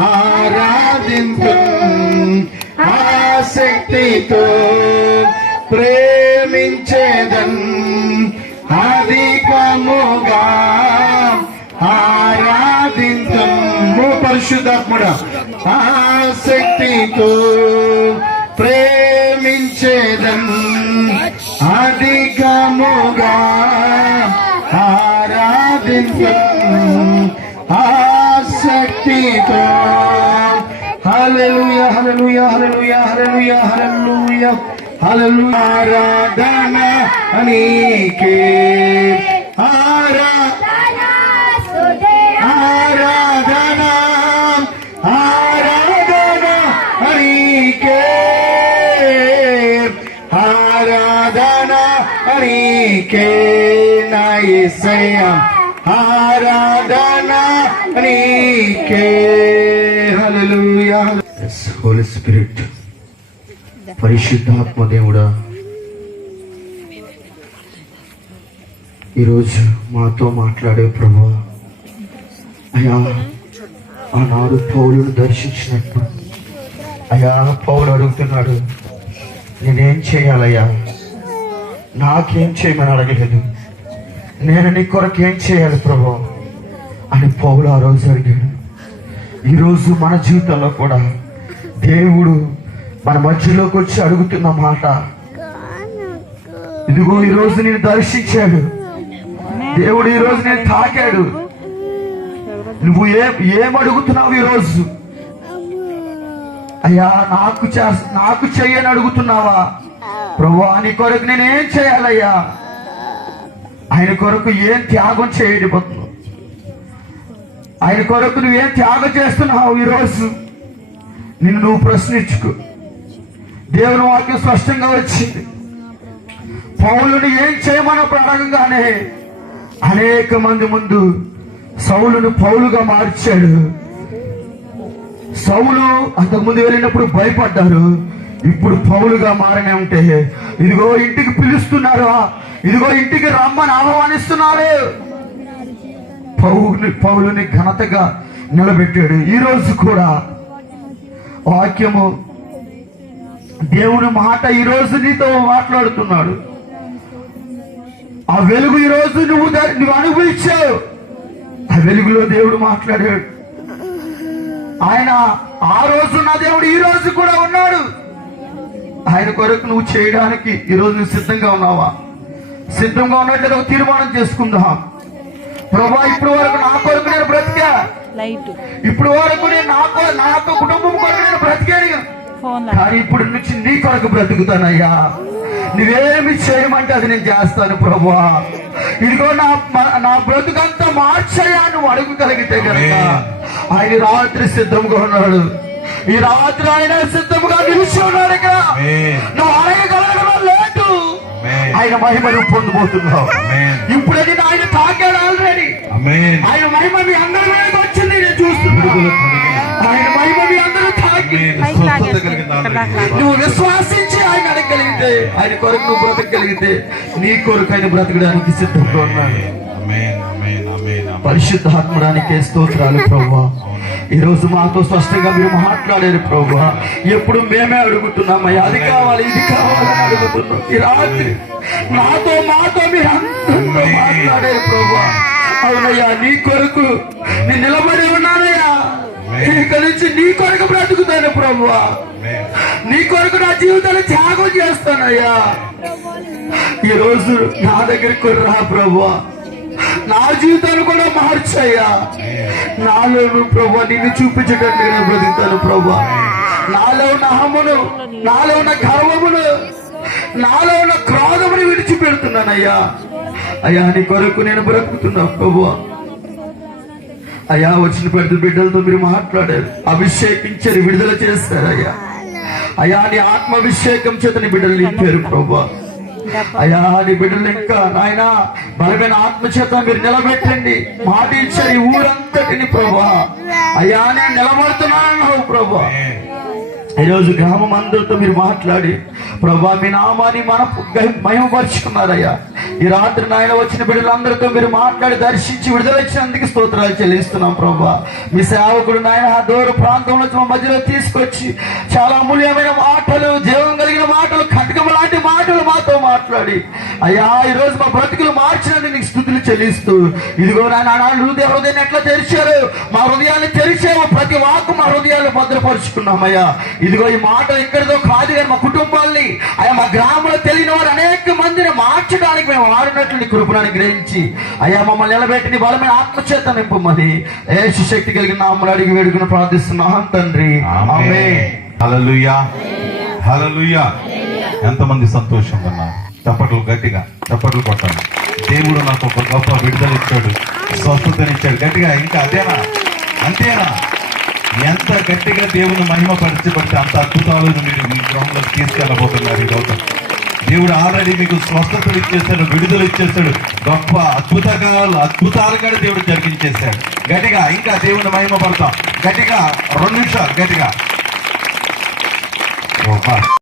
ఆరాధించు ఆసక్తితో ప్రేమించేదన్ అధికముగా ఆరాధించు పరిశుద్ధాత్ముడా ఆసక్తితో ప్రేమించేదన్ అధికముగా ఆరాధించు ఆసక్తితో హల్లెలూయా హల్లెలూయా హల్లెలూయా హల్లెలూయా హల్లెలూయా హల్లెలూయా ఆరాధన నీకే ఆరాధన ఆరాధన నీకే ఆరాధన నీకే నా యేసయ్యా ఆరాధన నీకే హల్లెలూయా హోలీ స్పిరిట్ పరిశుద్ధాత్మ దేవుడా ఈరోజు మాతో మాట్లాడే ప్రభువా అయ్యా ఆనాడు పౌలును దర్శించినట్టు అయ్యా పౌలు అడుగుతున్నాడు, నేనేం చేయాలయ్యా? నాకేం చేయమని అడగలేదు, నేను నీ కొరకు ఏం చేయాలి ప్రభు అని పౌలు ఆ రోజు అడిగాడు. ఈరోజు మన జీవితంలో కూడా దేవుడు మన మధ్యలోకి వచ్చి అడుగుతున్న మాట, ఇదిగో ఈరోజు నేను దర్శించాడు, దేవుడు ఈరోజు నేను తాకాడు. నువ్వు ఏం అడుగుతున్నావు ఈరోజు? అయ్యా నాకు చెయ్యని అడుగుతున్నావా? ప్రభువా నీ కొరకు నేనేం చేయాలయ్యా? ఆయన కొరకు ఏం త్యాగం చేయబోతున్నావు? ఆయన కొరకు నువ్వేం త్యాగం చేస్తున్నావు ఈరోజు? నిన్ను నువ్వు ప్రశ్నించుకో. దేవుని వాక్యం స్పష్టంగా వచ్చింది. పౌలుని ఏం చేయమన్నప్పుడు అడగగానే అనేక మంది ముందు సౌలును పౌలుగా మార్చాడు. సౌలు అంతకుముందు వెళ్ళినప్పుడు భయపడ్డారు, ఇప్పుడు పౌలుగా మారనే ఉంటే ఇదిగో ఇంటికి పిలుస్తున్నారు, ఇదిగో ఇంటికి రమ్మని ఆహ్వానిస్తున్నారు. పౌలుని ఘనతగా నిలబెట్టాడు. ఈరోజు కూడా వాక్యము దేవుని మాట ఈరోజు నీతో మాట్లాడుతున్నాడు. ఆ వెలుగు ఈరోజు నువ్వు అనుభవించావు. ఆ వెలుగులో దేవుడు మాట్లాడాడు. ఆయన ఆ రోజు నా దేవుడు ఈ రోజు కూడా ఉన్నాడు. ఆయన కొరకు నువ్వు చేయడానికి ఈరోజు నువ్వు సిద్ధంగా ఉన్నావా? సిద్ధంగా ఉన్నట్లయితే ఒక తీర్మానం చేసుకుందాం. ప్రభా ఇప్పుడు వరకు నా కొరకు నేను బ్రతికా, ఇప్పుడు వరకు నేను నా కుటుంబం కొరకు నేను బ్రతికాను, కానీ ఇప్పుడు నుంచి నీ కొరకు బ్రతుకుతానయ్యా. నువ్వేమి చేయమంటే అది నేను చేస్తాను ప్రభువా. ఇదిగో నా బ్రతుకంతా మార్చయ్యా నువ్వు అడుగుగలిగితే కనుక ఆయన రాత్రి సిద్ధంగా ఉన్నాడు. ఈ రాత్రి ఆయన సిద్ధంగా నిలిచి ఉన్నాడు. ఇక్కడ నువ్వు అడగగలగడం లేదు. ఆయన మహిమను పొందబోతున్నావు. ఇప్పుడు నేను ఆయన తాకాడు ఆల్రెడీ. ఆయన మహిమ మీ అందరి మీద వచ్చింది, నేను చూస్తున్నాను. ఆయన మహిమ మీ అందరూ తాకి నువ్వు విశ్వాసించి ఆయన అడగగలిగితే, ఆయన కొరకు నువ్వు బ్రతకగలిగితే నీ కొరకు ఆయన బ్రతకడానికి సిద్ధంగా ఉన్నాడు. పరిశుద్ధాత్మడానికి స్తోత్రాలు ప్రభువా. ఈ రోజు మాతో స్పష్టంగా మీరు మాట్లాడారు ప్రభువా. ఎప్పుడు మేమే అడుగుతున్నామయ్యా, అది కావాలి ఇది కావాలని అడుగుతున్నాం. ఈ రాత్రి మాతో మీరు అందరితో మాట్లాడారు ప్రభువా. అవునయ్యా, నీ కొరకు నేను నిలబడి ఉన్నానయ్యా. ఇక నుంచి నీ కొరకు బ్రతుకుతాను ప్రభువా. నీ కొరకు నా జీవితాన్ని త్యాగం చేస్తానయ్యా. ఈ రోజు నా దగ్గరికి రా ప్రభువా. నా జీవితాన్ని కూడా మార్చయ్యా. నాలో ప్రభువా నిన్ను చూపించేటట్టు నేను బ్రతుకుతాను ప్రభువా. నాలో ఉన్న అహమును, నాలో ఉన్న గర్వమును, నాలో ఉన్న క్రోధమును విడిచిపెడుతున్నానయ్యా. అయ్యా నీ కొరకు నేను బ్రతుకుతున్నా ప్రభువా. అయ్యా వచ్చిన పెద్ద బిడ్డలతో మీరు మాట్లాడారు, అభిషేకించారు, విడుదల చేస్తారయ్యా. అయ్యా నీ ఆత్మాభిషేకం చేత నీ బిడ్డలు నింపారు ప్రభువా. అయ్యా నీ బిడ్డలు ఇంకా నాయన బలమైన ఆత్మచేత మీరు నిలబెట్టండి. మాట ఇచ్చారు ఈ ఊరంతటిని ప్రభువా. అయ్యా నేను నిలబడుతున్నాను ప్రభువా. ఈరోజు గ్రామం అందరితో మీరు మాట్లాడి ప్రభా మీ నామాన్ని మహిమపరుచుకున్నారయ్యా. ఈ రాత్రి నాయన వచ్చిన బిడ్డలందరితో మీరు మాట్లాడి దర్శించి విడుదల ఇచ్చినందుకు స్తోత్రాలు చెల్లిస్తున్నాం ప్రభా. మీ సేవకుడు నాయన దూర ప్రాంతంలో మా మధ్యలో తీసుకొచ్చి చాలా అమూల్యమైన మాటలు, జీవం కలిగిన మాటలు, ఖడ్గం లాంటి మాటలు మాతో మాట్లాడి అయ్యా ఈరోజు మా బ్రతుకులు మార్చినందుకు నీకు స్తుతులు చెల్లిస్తూ, ఇదిగో నాయన హృదయాన్ని ఎట్లా తెరిచారు, మా హృదయాన్ని తెరిచావు. ప్రతి వాక్కు మా హృదయాలు భద్రపరుచుకున్నామయ్యా. ఇదిగో ఈ మాట ఇక్కడితో కాదు కానీ మా కుటుంబాల్ని అయ్యా మా గ్రామంలో తెలియని వారు అనేక మందిని మార్చడానికి మేము వాడినట్లు నీ కృపణాన్ని గ్రహించి అయ్యా మమ్మల్ని నిలబెట్టి బలమైన ఆత్మచేత నింపమని యేసు శక్తి కలిగిన నామములో అడిగి వేడుకుని ప్రార్థిస్తున్నాం తండ్రి. ఆమేన్. హల్లెలూయా, హల్లెలూయా. ఎంతమంది సంతోషంగా ఉన్నారు? చప్పట్లు గట్టిగా చప్పట్లు కొట్టాలి. దేవుడు నాకు ఒక గొప్ప విడుదల ఇచ్చాడు, స్వస్థతనిచ్చాడు. గట్టిగా ఇంకా అదేనా? అంతేనా? ఎంత గట్టిగా దేవుని మహిమ పరిచయపడితే అంత అద్భుతాలు మీరు మీ గృహంలోకి తీసుకెళ్ళబోతున్నారు. ఈరోజు దేవుడు ఆల్రెడీ మీకు స్వస్థతలు ఇచ్చేస్తాడు, విడుదల ఇచ్చేస్తాడు, గొప్ప అద్భుతాలుగా దేవుడు జరిగించేస్తాడు. గట్టిగా ఇంకా దేవుని మహిమ పడతాం. గట్టిగా 2 నిమిషాలు గట్టిగా.